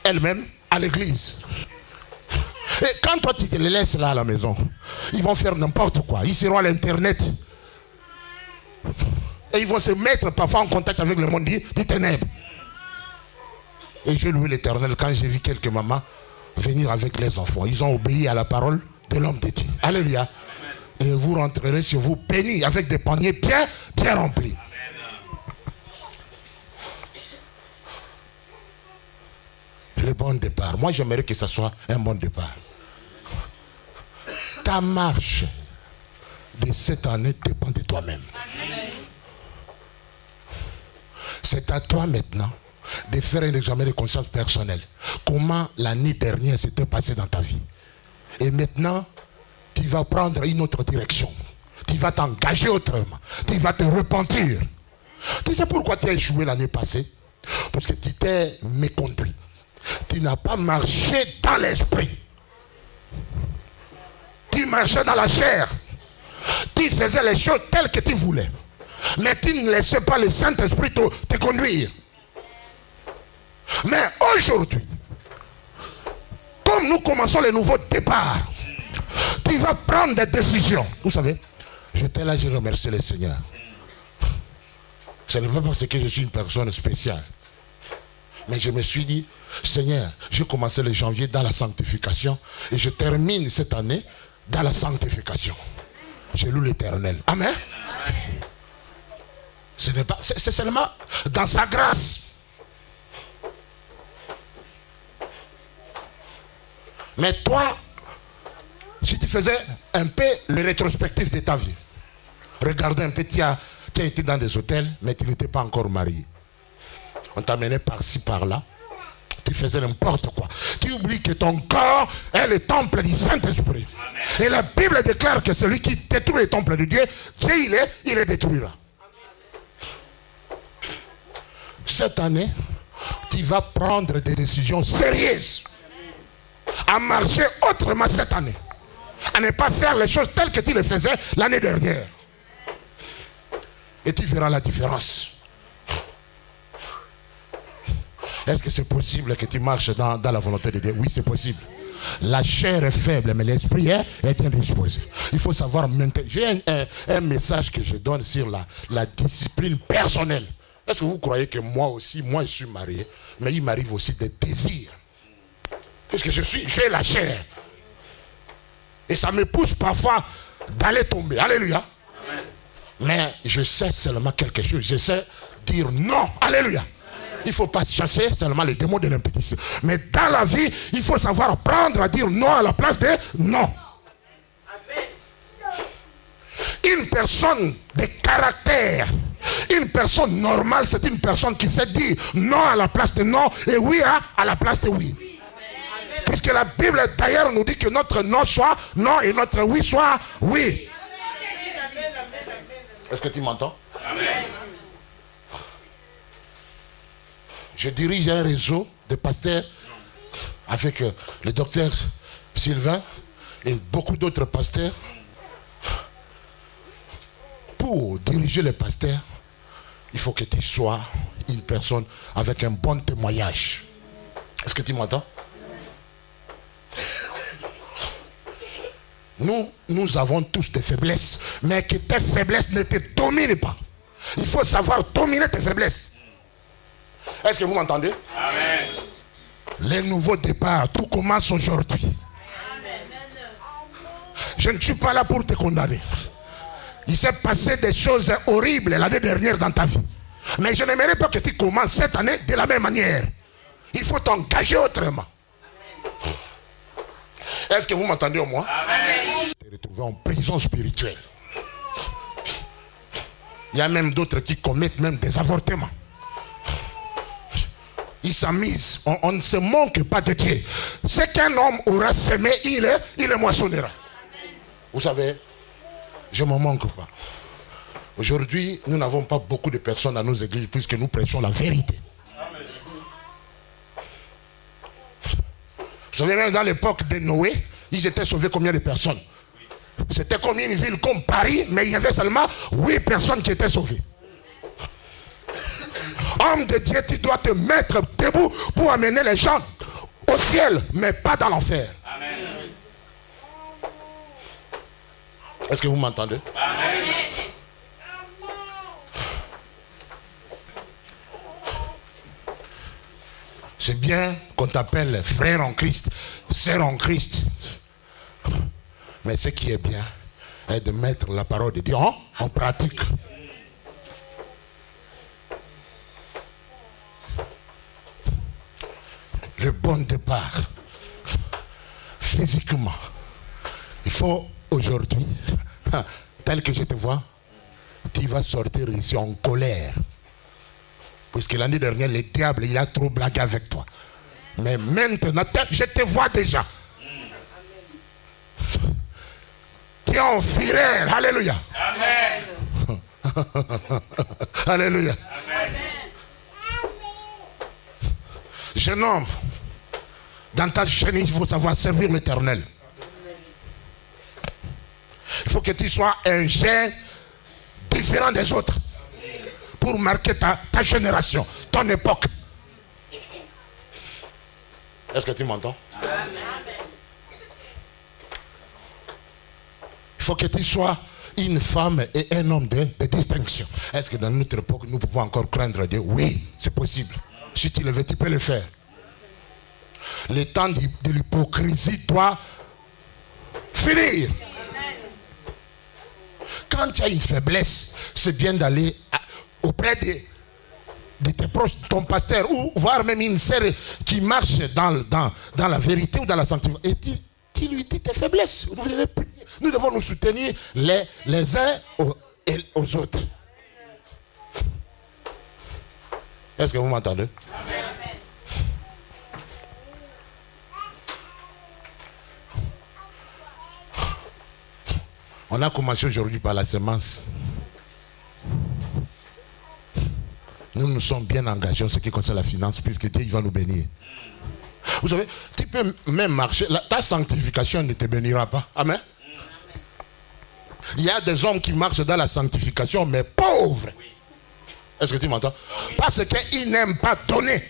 elles-mêmes à l'église. Et quand toi tu te les laisses là à la maison, ils vont faire n'importe quoi. Ils seront à l'internet. Et ils vont se mettre parfois en contact avec le monde des ténèbres. Et j'ai loué l'Éternel quand j'ai vu quelques mamans venir avec les enfants. Ils ont obéi à la parole de l'homme de Dieu. Alléluia. Et vous rentrerez chez vous bénis avec des paniers bien remplis. Le bon départ. Moi, j'aimerais que ce soit un bon départ. Ta marche de cette année dépend de toi-même. C'est à toi maintenant de faire un examen de conscience personnelle. Comment l'année dernière s'était passée dans ta vie. Et maintenant, tu vas prendre une autre direction. Tu vas t'engager autrement. Tu vas te repentir. Tu sais pourquoi tu as échoué l'année passée? Parce que tu t'es méconduit. Tu n'as pas marché dans l'esprit. Tu marchais dans la chair. Tu faisais les choses telles que tu voulais. Mais tu ne laissais pas le Saint-Esprit te conduire. Mais aujourd'hui, comme nous commençons le nouveau départ, tu vas prendre des décisions. Vous savez, j'étais là, je remercie le Seigneur. Ce n'est pas parce que je suis une personne spéciale. Mais je me suis dit, Seigneur, j'ai commencé le janvier dans la sanctification et je termine cette année dans la sanctification. Je loue l'Éternel. Amen. Ce n'est pas, c'est seulement dans sa grâce. Mais toi, si tu faisais un peu le rétrospectif de ta vie, regardez un peu, tu as été dans des hôtels, mais tu n'étais pas encore marié. On t'amenait par-ci, par-là. Tu faisais n'importe quoi. Tu oublies que ton corps est le temple du Saint-Esprit. Et la Bible déclare que celui qui détruit le temple de Dieu, Dieu il le détruira. Cette année, tu vas prendre des décisions sérieuses. À marcher autrement cette année. À ne pas faire les choses telles que tu les faisais l'année dernière. Et tu verras la différence. Est-ce que c'est possible que tu marches dans la volonté de Dieu? Oui, c'est possible. La chair est faible, mais l'esprit est bien disposé. Il faut savoir maintenir. J'ai un message que je donne sur la discipline personnelle. Est-ce que vous croyez que moi aussi, moi je suis marié, mais il m'arrive aussi des désirs? Parce que j'ai la chair. Et ça me pousse parfois d'aller tomber. Alléluia. Amen. Mais je sais seulement quelque chose. Je sais dire non. Alléluia. Il ne faut pas chasser seulement les démons de l'impétition. Mais dans la vie, il faut savoir apprendre à dire non à la place de non. Une personne de caractère, une personne normale, c'est une personne qui sait dire non à la place de non et oui à la place de oui. Puisque la Bible d'ailleurs nous dit que notre non soit non et notre oui soit oui. Est-ce que tu m'entends? Amen. Je dirige un réseau de pasteurs avec le docteur Sylvain et beaucoup d'autres pasteurs. Pour diriger les pasteurs, il faut que tu sois une personne avec un bon témoignage. Est-ce que tu m'entends? Nous avons tous des faiblesses, mais que tes faiblesses ne te dominent pas. Il faut savoir dominer tes faiblesses. Est-ce que vous m'entendez? Amen. Les nouveaux départs, tout commence aujourd'hui. Je ne suis pas là pour te condamner. Il s'est passé des choses horribles l'année dernière dans ta vie. Mais je n'aimerais pas que tu commences cette année de la même manière. Il faut t'engager autrement. Est-ce que vous m'entendez au moins? Amen. Tu te retrouves en prison spirituelle. Il y a même d'autres qui commettent même des avortements. Ils s'amusent. On ne se manque pas de Dieu. Ce qu'un homme aura semé, il le moissonnera. Vous savez, je ne m'en manque pas. Aujourd'hui, nous n'avons pas beaucoup de personnes dans nos églises puisque nous prêchons la vérité. Vous savez, même dans l'époque de Noé, ils étaient sauvés combien de personnes? C'était comme une ville comme Paris, mais il y avait seulement 8 personnes qui étaient sauvées. Homme de Dieu, tu dois te mettre debout pour amener les gens au ciel, mais pas dans l'enfer. Est-ce que vous m'entendez? C'est bien qu'on t'appelle frère en Christ, sœur en Christ. Mais ce qui est bien est de mettre la parole de Dieu en pratique. Le bon départ, physiquement, il faut aujourd'hui, tel que je te vois, tu vas sortir ici en colère. Puisque l'année dernière, le diable, il a trop blagué avec toi. Mais maintenant, je te vois déjà. Tu es en fureur. Alléluia. Amen. Alléluia. Jeune homme, dans ta chaîne, il faut savoir servir l'Éternel. Il faut que tu sois un génie différent des autres pour marquer ta génération, ton époque. Est-ce que tu m'entends? Il faut que tu sois une femme et un homme de distinction. Est-ce que dans notre époque, nous pouvons encore craindre Dieu? Oui, c'est possible. Si tu le veux, tu peux le faire. Le temps de l'hypocrisie doit finir. Quand tu as une faiblesse, c'est bien d'aller auprès de tes proches, ton pasteur, ou voir même une sœur qui marche dans la vérité ou dans la sanctification. Et tu lui dis tes faiblesses. Nous devons nous soutenir les uns aux autres. Est-ce que vous m'entendez? On a commencé aujourd'hui par la semence. Nous nous sommes bien engagés en ce qui concerne la finance, puisque Dieu va nous bénir. Vous savez, tu peux même marcher, ta sanctification ne te bénira pas. Amen. Il y a des hommes qui marchent dans la sanctification, mais pauvres. Est-ce que tu m'entends? Parce qu'ils n'aiment pas donner.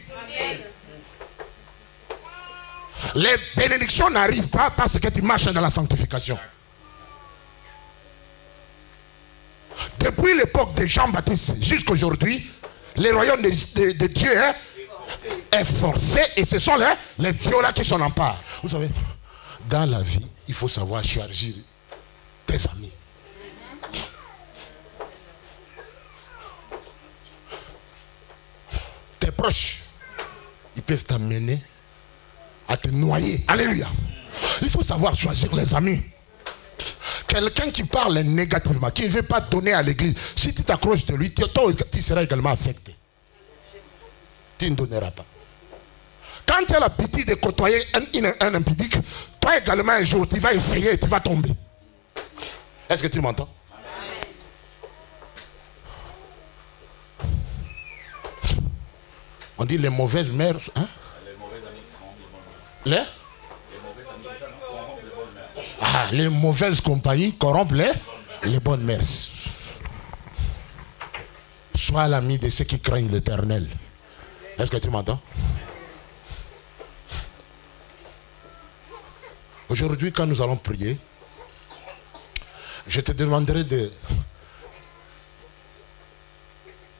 Les bénédictions n'arrivent pas parce que tu marches dans la sanctification. Depuis l'époque de Jean-Baptiste jusqu'à aujourd'hui, le royaume de Dieu est forcé et ce sont les violents qui s'en emparent. Vous savez, dans la vie, il faut savoir choisir tes amis. Tes proches, ils peuvent t'amener à te noyer. Alléluia. Il faut savoir choisir les amis. Quelqu'un qui parle négativement, qui ne veut pas donner à l'église, si tu t'accroches de lui, tu seras également affecté. Tu ne donneras pas. Quand tu as la pitié de côtoyer un impudique, toi également un jour, tu vas essayer et tu vas tomber. Est-ce que tu m'entends? On dit les mauvaises mères. Hein? Les mauvaises compagnies corrompent les bonnes mères. Sois l'ami de ceux qui craignent l'Éternel. Est-ce que tu m'entends? Aujourd'hui, quand nous allons prier, je te demanderai de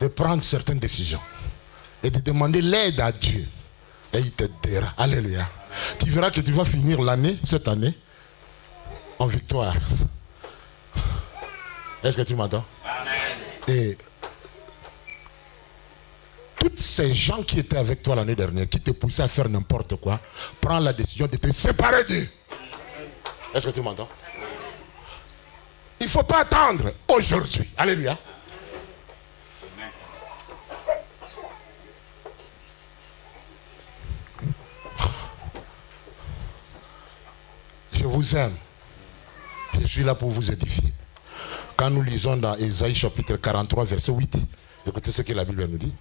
prendre certaines décisions et de demander l'aide à Dieu. Et il t'aidera. Alléluia. Tu verras que tu vas finir cette année, en victoire. Est-ce que tu m'entends? Et tous ces gens qui étaient avec toi l'année dernière, qui te poussaient à faire n'importe quoi, prends la décision de te séparer d'eux. Est-ce que tu m'entends? Il ne faut pas attendre aujourd'hui. Alléluia. Je vous aime. Je suis là pour vous édifier. Quand nous lisons dans Ésaïe chapitre 43, verset 8, écoutez ce que la Bible nous dit.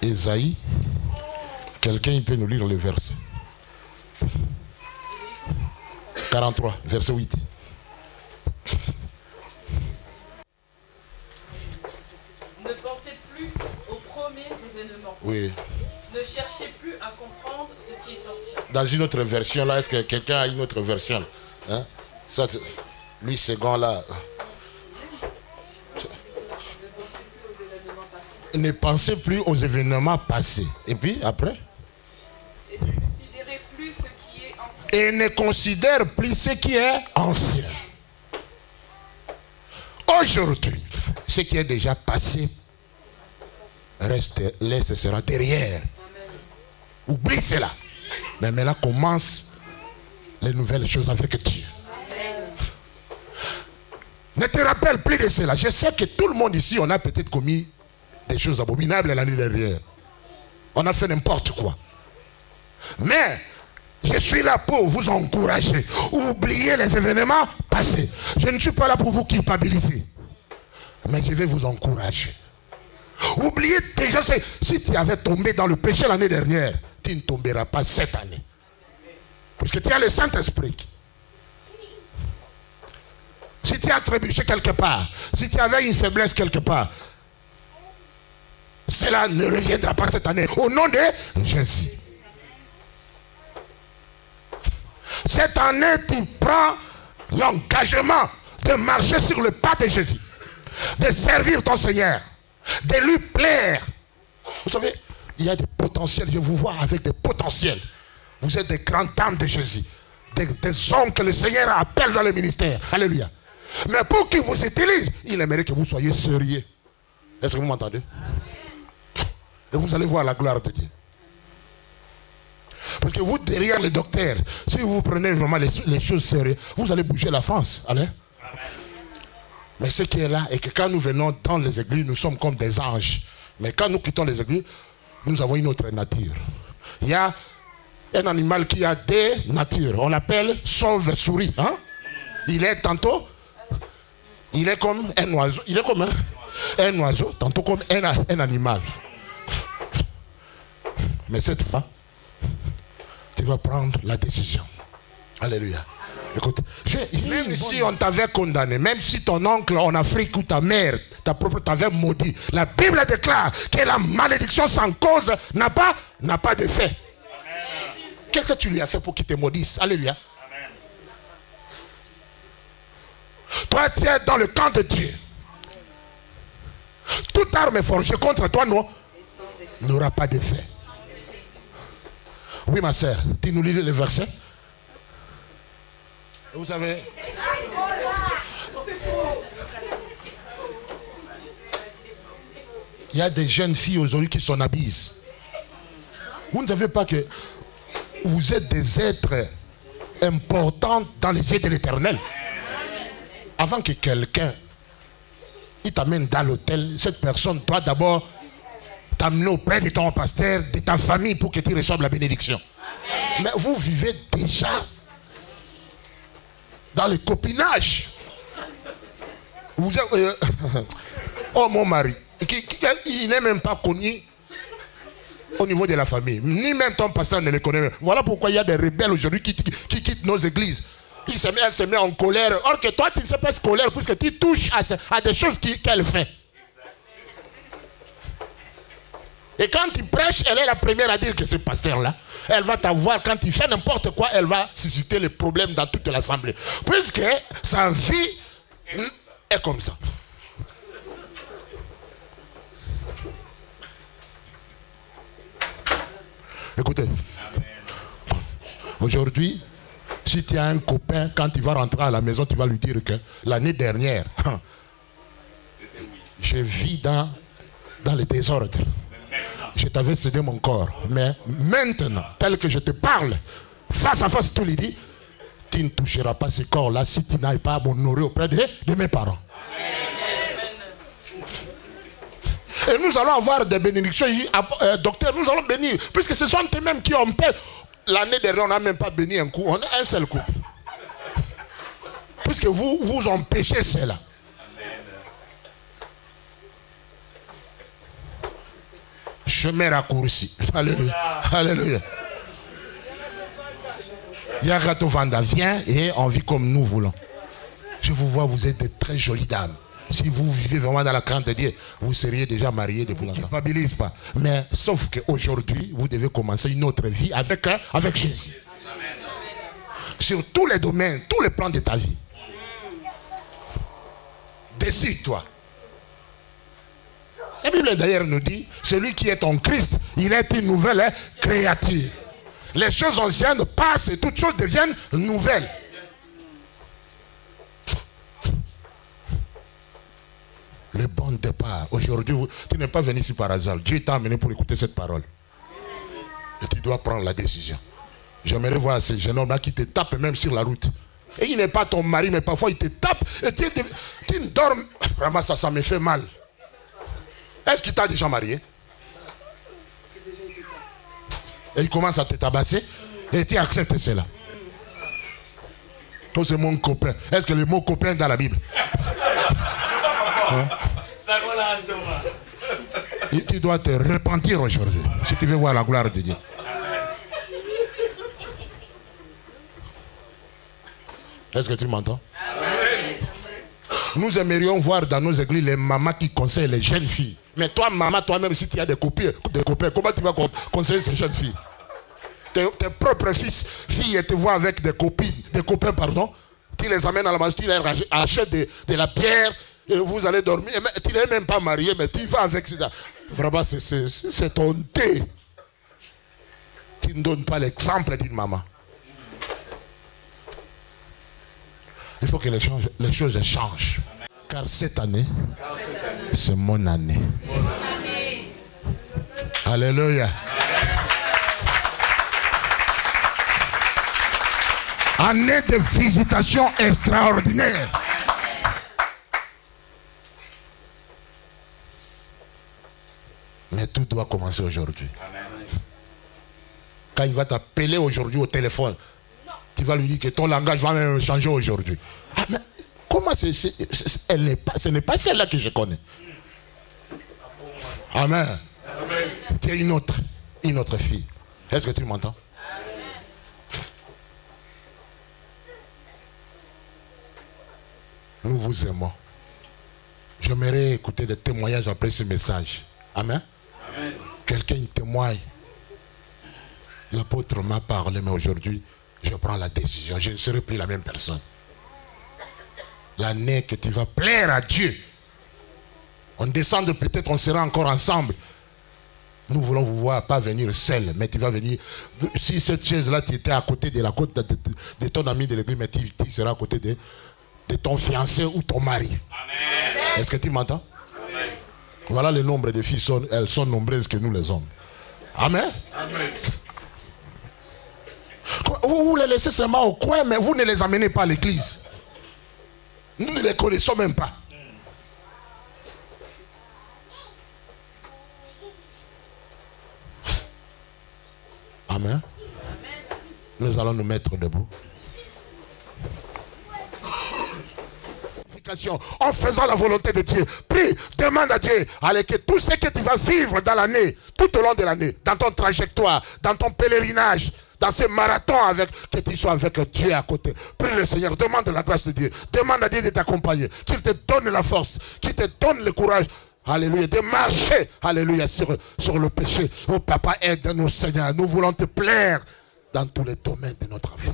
Ésaïe, quelqu'un peut nous lire le verset 43, verset 8. Ne pensez plus aux premiers événements. Oui. Ne cherchez plus à comprendre ce qui est ancien. Dans une autre version, là, est-ce que quelqu'un a une autre version? Hein? Ça, lui, second, là. Ne pensez plus aux événements passés. Et puis, après? Et ne considère plus ce qui est ancien. Aujourd'hui, ce qui est déjà passé, laisse sera derrière. Oublie cela. Mais maintenant commence les nouvelles choses avec Dieu. Ne te rappelle plus de cela. Je sais que tout le monde ici, on a peut-être commis des choses abominables l'année dernière. On a fait n'importe quoi. Mais Je suis là pour vous encourager. Oubliez les événements passés. Je ne suis pas là pour vous culpabiliser. Mais je vais vous encourager. Oubliez déjà, si tu avais tombé dans le péché l'année dernière, tu ne tomberas pas cette année. Parce que tu as le Saint-Esprit. Si tu as trébuché quelque part, si tu avais une faiblesse quelque part, cela ne reviendra pas cette année. Au nom de Jésus. Cette année, tu prends l'engagement de marcher sur le pas de Jésus, de servir ton Seigneur, de lui plaire. Vous savez, il y a des potentiels. Je vous vois avec des potentiels. Vous êtes des grandes dames de Jésus, des hommes que le Seigneur appelle dans le ministère. Alléluia. Mais pour qu'il vous utilise, il aimerait que vous soyez sérieux. Est-ce que vous m'entendez? Et vous allez voir la gloire de Dieu. Parce que vous, derrière le docteur, si vous prenez vraiment les choses sérieuses, vous allez bouger la France. Allez? Mais ce qui est là, est que quand nous venons dans les églises, nous sommes comme des anges. Mais quand nous quittons les églises, nous avons une autre nature. Il y a un animal qui a des natures. On l'appelle sauve-souris. Hein? Il est tantôt, il est comme un oiseau. Il est comme un oiseau, tantôt comme un animal. Mais cette fois, tu vas prendre la décision. Alléluia. Écoute, même si on t'avait condamné, même si ton oncle en Afrique ou ta mère, ta propre t'avait maudit, la Bible déclare que la malédiction sans cause n'a pas d'effet. Qu'est-ce que tu lui as fait pour qu'il te maudisse? Alléluia. Amen. Toi, tu es dans le camp de Dieu. Toute arme forgée contre toi, non, n'aura pas d'effet. Oui, ma sœur, tu nous lis le verset. Vous savez, il y a des jeunes filles aujourd'hui qui s'en abusent. Vous ne savez pas que vous êtes des êtres importants dans les yeux de l'Éternel. Avant que quelqu'un il t'amène dans l'hôtel, cette personne doit d'abord t'amener auprès de ton pasteur, de ta famille pour que tu reçoives la bénédiction. Mais vous vivez déjà dans le copinage. Vous êtes, oh mon mari, il n'est même pas connu au niveau de la famille. Ni même ton pasteur ne le connaît. Voilà pourquoi il y a des rebelles aujourd'hui qui quittent nos églises. Elle se met en colère. Or que toi, tu ne sais pas se colère puisque tu touches à des choses qu'elle fait. Et quand tu prêches, elle est la première à dire que ce pasteur-là, elle va t'avoir, quand il fait n'importe quoi, elle va susciter les problèmes dans toute l'assemblée. Puisque sa vie est comme ça. Écoutez, aujourd'hui, si tu as un copain, quand il va rentrer à la maison, tu vas lui dire que l'année dernière, je vis dans le désordre. Je t'avais cédé mon corps. Mais maintenant, tel que je te parle, face à face, tu lui dis, tu ne toucheras pas ce corps-là si tu n'ailles pas m'honorer auprès de mes parents. Et nous allons avoir des bénédictions. Docteur, nous allons bénir. Puisque ce sont eux-mêmes qui ont peur. L'année dernière, on n'a même pas béni un coup. On est un seul couple. Puisque vous empêchez cela. Chemin raccourci. Alléluia. Alléluia. Yagato Vanda, viens et on vit comme nous voulons. Je vous vois, vous êtes de très jolies dames. Si vous vivez vraiment dans la crainte de Dieu, vous seriez déjà mariés depuis longtemps. Je ne culpabilise pas. Mais sauf qu'aujourd'hui, vous devez commencer une autre vie avec Jésus. Amen. Sur tous les domaines, tous les plans de ta vie. Décide-toi. La Bible d'ailleurs nous dit, celui qui est en Christ, il est une nouvelle créature. Les choses anciennes passent et toutes choses deviennent nouvelles. Le bon départ. Aujourd'hui, tu n'es pas venu ici par hasard. Dieu t'a amené pour écouter cette parole. Et tu dois prendre la décision. J'aimerais voir ce jeune homme-là qui te tape même sur la route. Et il n'est pas ton mari, mais parfois il te tape et tu dors. Vraiment, ça me fait mal. Est-ce qu'il t'a déjà marié? Et il commence à te tabasser. Et tu acceptes cela. Toi, c'est mon copain. Est-ce que le mot copain est dans la Bible? Hein? Et tu dois te repentir aujourd'hui si tu veux voir la gloire de Dieu. Est-ce que tu m'entends? Nous aimerions voir dans nos églises les mamans qui conseillent les jeunes filles. Mais toi, maman, toi-même, si tu as des copains, comment tu vas conseiller ces jeunes filles? Tes propres filles te voient avec des copains, pardon. Tu les amènes à la maison, tu leur achètes de la bière et vous allez dormir. Tu n'es même pas marié, mais tu vas avec ça. Vraiment, c'est ton thé. Tu ne donnes pas l'exemple d'une maman. Il faut que les choses changent. Car cette année, c'est mon année. Alléluia. Année de visitation extraordinaire. Mais tout doit commencer aujourd'hui. Quand il va t'appeler aujourd'hui au téléphone, tu vas lui dire que ton langage va même changer aujourd'hui. Ah, mais comment ce n'est pas celle-là que je connais. Amen. Tu es une autre fille. Est-ce que tu m'entends? Nous vous aimons. J'aimerais écouter des témoignages après ce message. Amen. Amen. Quelqu'un témoigne. L'apôtre m'a parlé, mais aujourd'hui, je prends la décision. Je ne serai plus la même personne. L'année que tu vas plaire à Dieu. On descend, peut-être on sera encore ensemble. Nous voulons vous voir pas venir seul, mais tu vas venir. Si cette chaise-là, tu étais à côté de la côte de ton ami de l'église, mais tu seras à côté de ton fiancé ou ton mari. Est-ce que tu m'entends? Voilà le nombre de filles, elles sont nombreuses que nous les hommes. Amen. Amen. Vous les laissez seulement au coin, mais vous ne les amenez pas à l'église. Nous ne les connaissons même pas. Amen. Nous allons nous mettre debout. En faisant la volonté de Dieu. Prie, demande à Dieu que tout ce que tu vas vivre dans l'année, tout au long de l'année, dans ton trajectoire, dans ton pèlerinage, dans ce marathon, que tu sois avec Dieu à côté. Prie le Seigneur, demande la grâce de Dieu. Demande à Dieu de t'accompagner, qu'il te donne la force, qu'il te donne le courage. Alléluia, de marcher, alléluia, sur le péché. Oh Papa, aide-nous Seigneur, nous voulons te plaire dans tous les domaines de notre vie.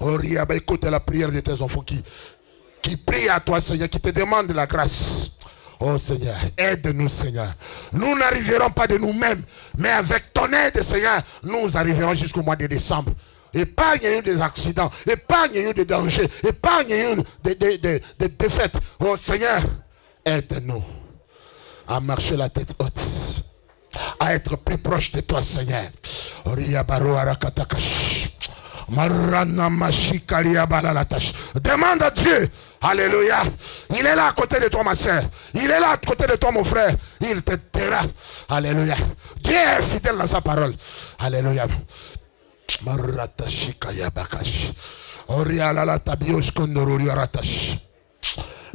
Oh Riaba, écoute la prière de tes enfants qui prient à toi Seigneur, qui te demandent la grâce. Oh Seigneur, aide-nous Seigneur. Nous n'arriverons pas de nous-mêmes, mais avec ton aide Seigneur, nous arriverons jusqu'au mois de décembre. Épargne-nous des accidents, épargne-nous des dangers, épargne-nous des défaites. Oh Seigneur, aide-nous à marcher la tête haute, à être plus proche de toi Seigneur. Demande à Dieu. Alléluia. Il est là à côté de toi ma soeur. Il est là à côté de toi mon frère. Il te taira. Alléluia. Dieu est fidèle dans sa parole. Alléluia.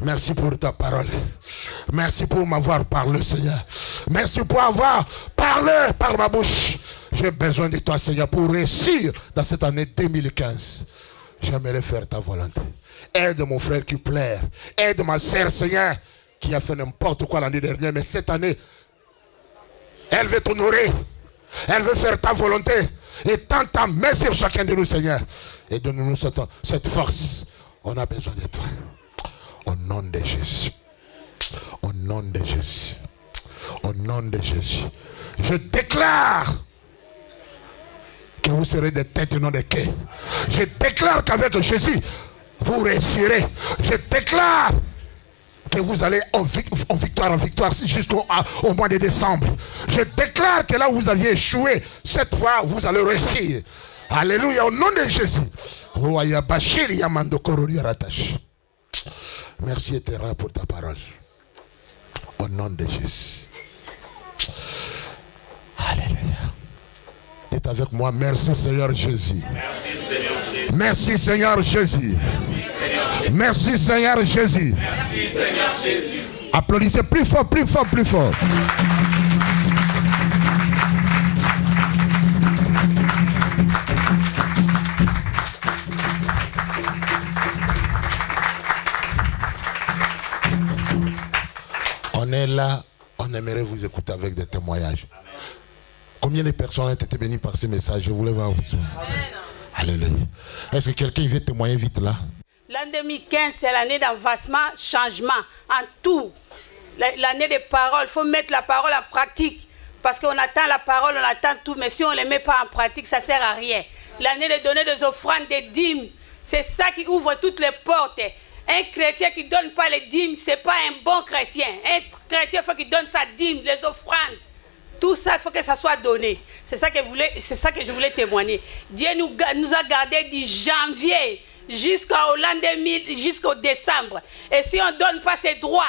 Merci pour ta parole. Merci pour m'avoir parlé Seigneur. Merci pour avoir parlé par ma bouche. J'ai besoin de toi Seigneur pour réussir dans cette année 2015. J'aimerais faire ta volonté. Aide mon frère qui pleure. Aide ma sœur Seigneur qui a fait n'importe quoi l'année dernière. Mais cette année, elle veut t'honorer. Elle veut faire ta volonté. Et tends ta main sur chacun de nous Seigneur. Et donne-nous cette force. On a besoin de toi. Au nom de Jésus. Au nom de Jésus. Au nom de Jésus. Je déclare que vous serez des têtes et non des quais. Je déclare qu'avec Jésus, vous réussirez. Je déclare que vous allez en victoire jusqu'au mois de décembre. Je déclare que là où vous aviez échoué, cette fois, vous allez réussir. Alléluia, au nom de Jésus. Merci éternel pour ta parole. Au nom de Jésus. Alléluia. Dites avec moi, merci Seigneur Jésus. Merci Seigneur Jésus. Merci Seigneur Jésus. Merci Seigneur Jésus. Applaudissez plus fort, plus fort, plus fort. On est là, on aimerait vous écouter avec des témoignages. Combien de personnes ont été bénies par ce message? Je voulais voir. Alléluia. Est-ce que quelqu'un veut témoigner vite là? L'an 2015, c'est l'année d'avancement, changement en tout. L'année des paroles, il faut mettre la parole en pratique. Parce qu'on attend la parole, on attend tout, mais si on ne les met pas en pratique, ça ne sert à rien. L'année de donner des offrandes, des dîmes, c'est ça qui ouvre toutes les portes. Un chrétien qui ne donne pas les dîmes, ce n'est pas un bon chrétien. Un chrétien, il faut qu'il donne sa dîme, les offrandes. Tout ça, il faut que ça soit donné. C'est ça que je voulais témoigner. Dieu nous a gardés du janvier jusqu'au l'an 2000, jusqu'au décembre. Et si on ne donne pas ses droits,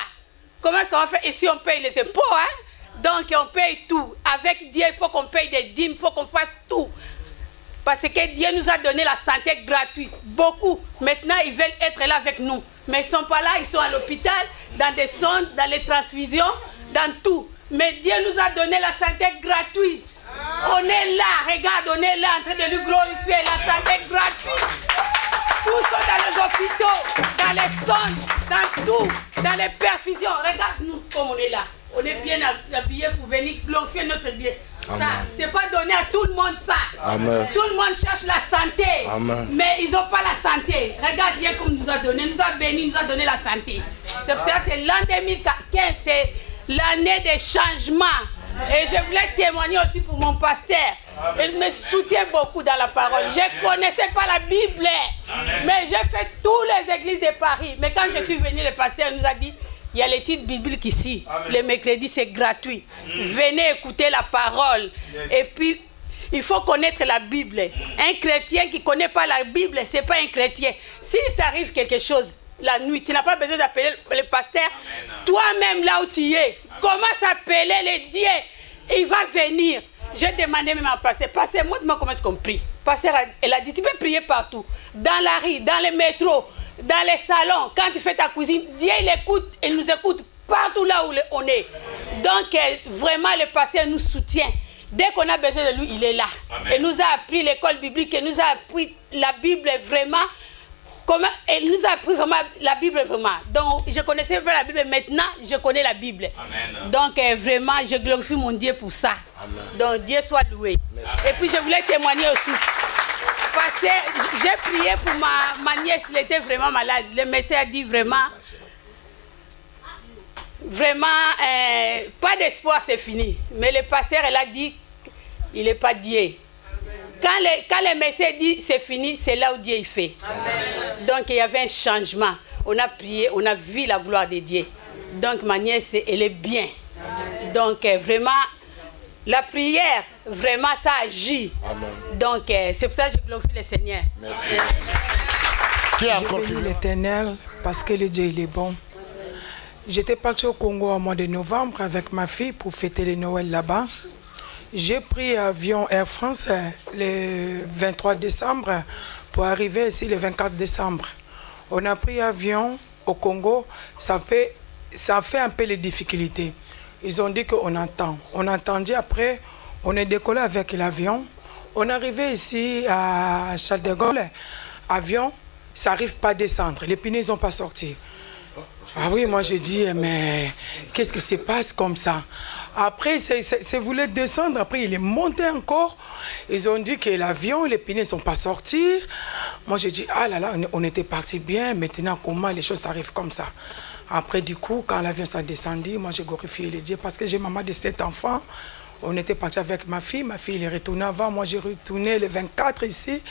comment est-ce qu'on va faire? Et si on paye les impôts, hein? Donc on paye tout. Avec Dieu, il faut qu'on paye des dîmes, il faut qu'on fasse tout. Parce que Dieu nous a donné la santé gratuite. Beaucoup. Maintenant, ils veulent être là avec nous. Mais ils ne sont pas là, ils sont à l'hôpital, dans des sondes, dans les transfusions, dans tout. Mais Dieu nous a donné la santé gratuite. On est là, regarde, on est là en train de lui glorifier la santé gratuite. Tous sont dans les hôpitaux, dans les sondes, dans tout, dans les perfusions. Regarde-nous comme on est là. On est bien habillés pour venir glorifier notre Dieu. Ça, c'est pas donné à tout le monde ça. Amen. Tout le monde cherche la santé. Amen. Mais ils n'ont pas la santé. Regarde Dieu comme nous a donné, nous a béni, nous a donné la santé. C'est pour ça que l'an 2015, c'est l'année des changements. Et je voulais témoigner aussi pour mon pasteur. Il me soutient beaucoup dans la parole. Je ne connaissais pas la Bible. Mais j'ai fait toutes les églises de Paris. Mais quand je suis venu, le pasteur nous a dit, il y a l'étude biblique ici. Le mercredi, c'est gratuit. Venez écouter la parole. Et puis, il faut connaître la Bible. Un chrétien qui ne connaît pas la Bible, ce n'est pas un chrétien. S'il t'arrive quelque chose la nuit, tu n'as pas besoin d'appeler le pasteur. Toi-même, là où tu es, commence à appeler les dieux. Il va venir. J'ai demandé même à pasteur, pasteur, montre-moi comment est-ce qu'on prie. Pasteur, elle a dit, tu peux prier partout. Dans la rue, dans les métros, dans les salons, quand tu fais ta cuisine, Dieu il écoute, il nous écoute partout là où on est. Donc vraiment le pasteur nous soutient. Dès qu'on a besoin de lui, il est là. Amen. Il nous a appris l'école biblique, il nous a appris la Bible vraiment. Comment, il nous a appris vraiment la Bible vraiment. Donc je connaissais pas la Bible, maintenant je connais la Bible. Amen. Donc vraiment je glorifie mon Dieu pour ça. Amen. Donc Dieu soit loué. Merci. Et puis je voulais témoigner aussi. Parce que j'ai prié pour ma nièce, elle était vraiment malade. Le médecin a dit vraiment, pas d'espoir, c'est fini. Mais le pasteur, elle a dit, il n'est pas Dieu. Quand le médecin dit c'est fini, c'est là où Dieu il fait. Amen. Donc il y avait un changement. On a prié, on a vu la gloire de Dieu. Donc ma nièce, elle est bien. Amen. Donc vraiment, la prière, vraiment, ça agit. Amen. Donc, c'est pour ça que je glorifie le Seigneur. Merci. Je bénis l'Éternel parce que le Dieu, il est bon. J'étais parti au Congo au mois de novembre avec ma fille pour fêter le Noël là-bas. J'ai pris avion Air France le 23 décembre pour arriver ici le 24 décembre. On a pris avion au Congo, ça fait un peu les difficultés. Ils ont dit qu'on entend. On entendit après, on est décollé avec l'avion. On est arrivé ici à Charles de Gaulle. Avion, ça n'arrive pas à descendre. Les pneus n'ont pas sorti. Ah oui, moi j'ai dit, mais qu'est-ce qui se passe comme ça? Après, c'est voulu descendre. Après, il est monté encore. Ils ont dit que l'avion, les pneus ne sont pas sortis. Moi j'ai dit, ah là là, on était parti bien. Maintenant, comment les choses arrivent comme ça? Après, du coup, quand l'avion s'est descendu, moi, j'ai glorifié le Dieu parce que j'ai maman de 7 enfants. On était parti avec ma fille. Ma fille, elle est retournée avant. Moi, j'ai retourné le 24 ici.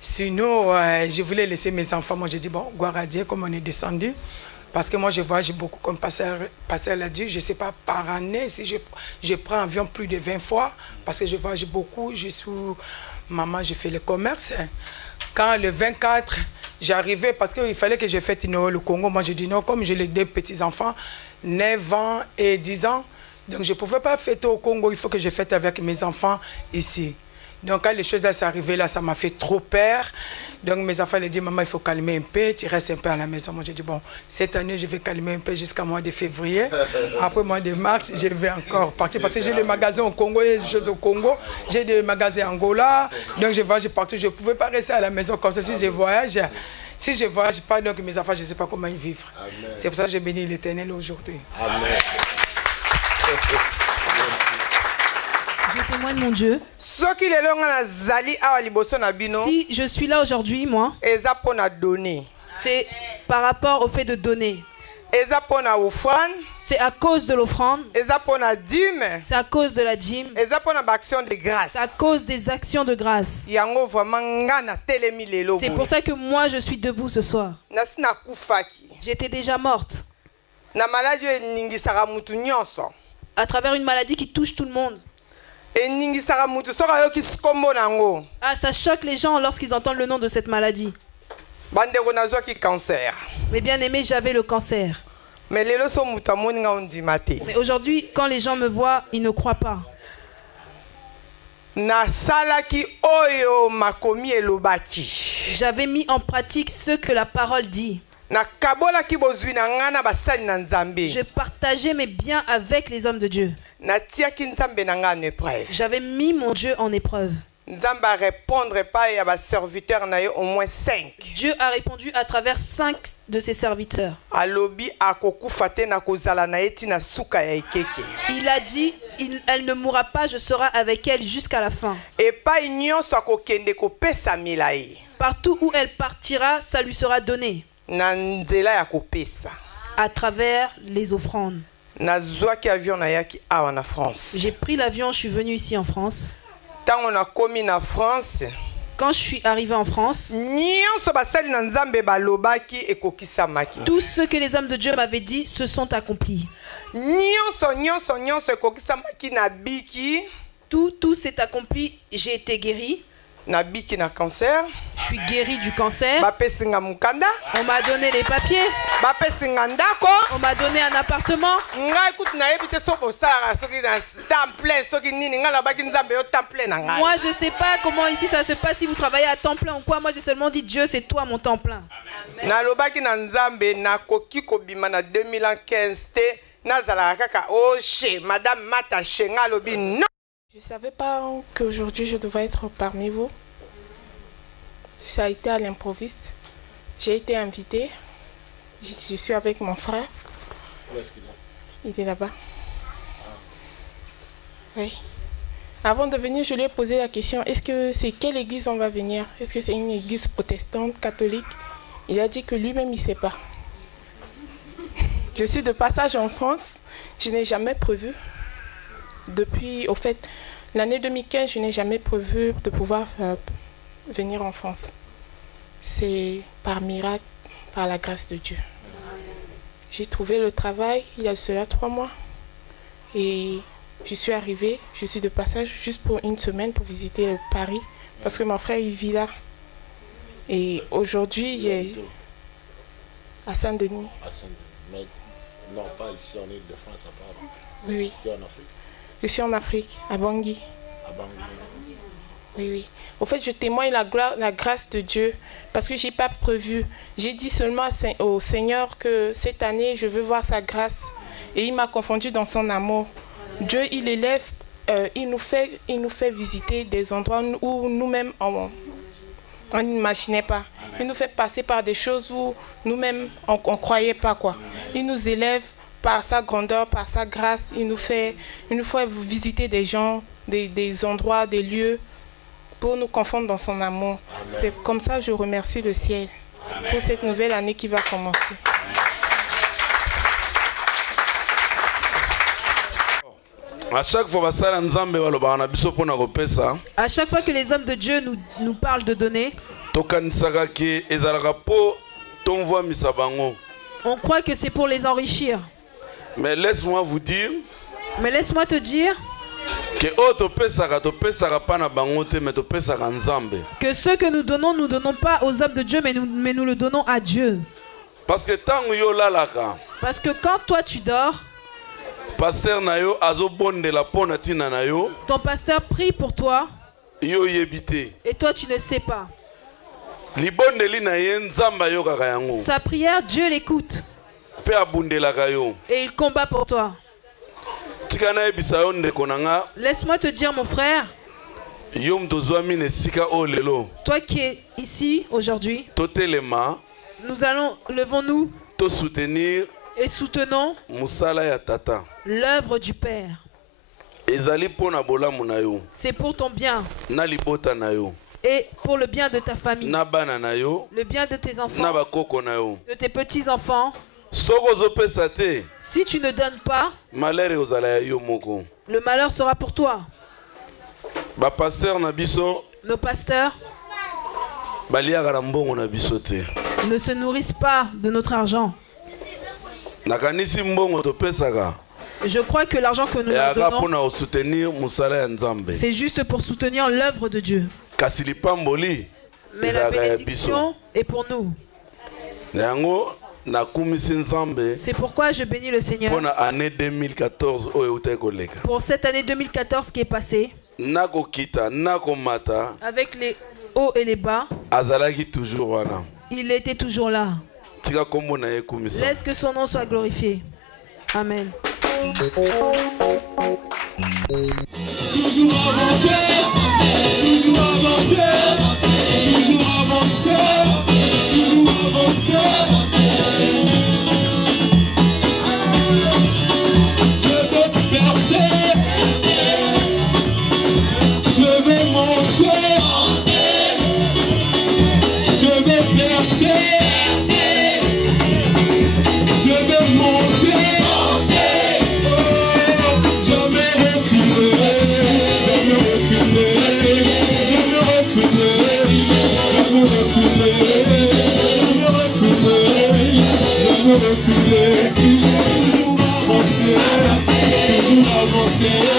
Sinon, je voulais laisser mes enfants. Moi, j'ai dit, bon, gloire à Dieu, comme on est descendu. Parce que moi, je voyage beaucoup, comme Pasteur l'a dit. Je ne sais pas par année si je prends avion plus de 20 fois. Parce que je voyage beaucoup. Je suis maman, je fais le commerce. Quand le 24... j'arrivais parce qu'il fallait que je fête Noël au Congo. Moi, je dis non, comme j'ai les deux petits-enfants, 9 ans et 10 ans, donc je ne pouvais pas fêter au Congo, il faut que je fête avec mes enfants ici. Donc quand les choses sont arrivées là, ça m'a fait trop peur. Donc mes enfants ont dit, maman, il faut calmer un peu, tu restes un peu à la maison. Moi j'ai dit, bon, cette année, je vais calmer un peu jusqu'au mois de février. Après mois de mars, je vais encore partir parce que j'ai des magasins au Congo, il y a des choses au Congo. J'ai des magasins en Angola. Donc je voyage partout. Je ne pouvais pas rester à la maison comme ça. Si je voyage pas, donc mes enfants, je ne sais pas comment ils vivent. C'est pour ça que je bénis l'Éternel aujourd'hui. Amen. Je témoigne mon Dieu. Si je suis là aujourd'hui, moi, c'est par rapport au fait de donner. C'est à cause de l'offrande. C'est à cause de la dîme. C'est à cause des actions de grâce. C'est pour ça que moi je suis debout ce soir. J'étais déjà morte. À travers une maladie qui touche tout le monde. Ah, ça choque les gens lorsqu'ils entendent le nom de cette maladie. Mais bien aimé, j'avais le cancer. Mais aujourd'hui, quand les gens me voient, ils ne croient pas. J'avais mis en pratique ce que la parole dit. Je partageais mes biens avec les hommes de Dieu. J'avais mis mon Dieu en épreuve. Dieu a répondu à travers 5 de ses serviteurs. Il a dit, elle ne mourra pas, je serai avec elle jusqu'à la fin. Partout où elle partira, ça lui sera donné. À travers les offrandes. J'ai pris l'avion, je suis venu ici en France. Quand je suis arrivé en France, tout ce que les hommes de Dieu m'avaient dit se sont accomplis. Tout s'est accompli. J'ai été guéri. Je suis guéri du cancer. On m'a donné les papiers. On m'a donné un appartement. Moi je ne sais pas comment ici ça se passe, si vous travaillez à temps plein ou quoi. Moi j'ai seulement dit Dieu c'est toi mon temps plein. Je ne savais pas qu'aujourd'hui je devais être parmi vous. Ça a été à l'improviste. J'ai été invitée. Je suis avec mon frère. Où est-ce qu'il est? Il est là-bas. Oui. Avant de venir, je lui ai posé la question, est-ce que c'est quelle église on va venir? Est-ce que c'est une église protestante, catholique? Il a dit que lui-même, il ne sait pas. Je suis de passage en France. Je n'ai jamais prévu. Depuis, au fait, l'année 2015, je n'ai jamais prévu de pouvoir venir en France. C'est par miracle, par la grâce de Dieu. J'ai trouvé le travail il y a cela 3 mois. Et je suis arrivée, je suis de passage juste pour une semaine pour visiter Paris. Parce que mon frère, il vit là. Et aujourd'hui, il est à Saint-Denis. À Saint-Denis. Mais non, pas ici en Île-de-France, à part. Oui. Tu es en Afrique? Je suis en Afrique, à Bangui. À Bangui. Oui, oui. Au fait, je témoigne la grâce de Dieu parce que je n'ai pas prévu. J'ai dit seulement au Seigneur que cette année, je veux voir sa grâce. Et il m'a confondu dans son amour. Dieu, il élève, il nous fait visiter des endroits où nous-mêmes, on n'imaginait pas. Il nous fait passer par des choses où nous-mêmes, on ne croyait pas, quoi. Il nous élève par sa grandeur, par sa grâce. Il nous fait visiter des gens, des endroits, des lieux, pour nous confondre dans son amour. C'est comme ça que je remercie le ciel. Amen. Pour cette nouvelle année qui va commencer. À chaque fois que les hommes de Dieu nous parlent de donner, on croit que c'est pour les enrichir. Mais laisse-moi te dire que ce que nous donnons pas aux hommes de Dieu, mais nous le donnons à Dieu. Parce que quand toi tu dors, ton pasteur prie pour toi Et toi, tu ne sais pas. Sa prière, Dieu l'écoute. Et il combat pour toi. Laisse-moi te dire, mon frère, toi qui es ici aujourd'hui, levons-nous et soutenons l'œuvre du Père. C'est pour ton bien et pour le bien de ta famille, le bien de tes enfants, de tes petits-enfants. Si tu ne donnes pas, le malheur sera pour toi. Nos pasteurs ne se nourrissent pas de notre argent. Je crois que l'argent que nous leur donnons, c'est juste pour soutenir l'œuvre de Dieu. Mais la bénédiction est pour nous. C'est pourquoi je bénis le Seigneur pour cette année 2014 qui est passée, avec les hauts et les bas. Il était toujours là. Laisse que son nom soit glorifié. Amen. Toujours avancer, toujours avancer, toujours avancer, toujours avancer. Je veux percer, je vais monter, je vais percer, je vais monter. Toujours avancer, toujours avancer.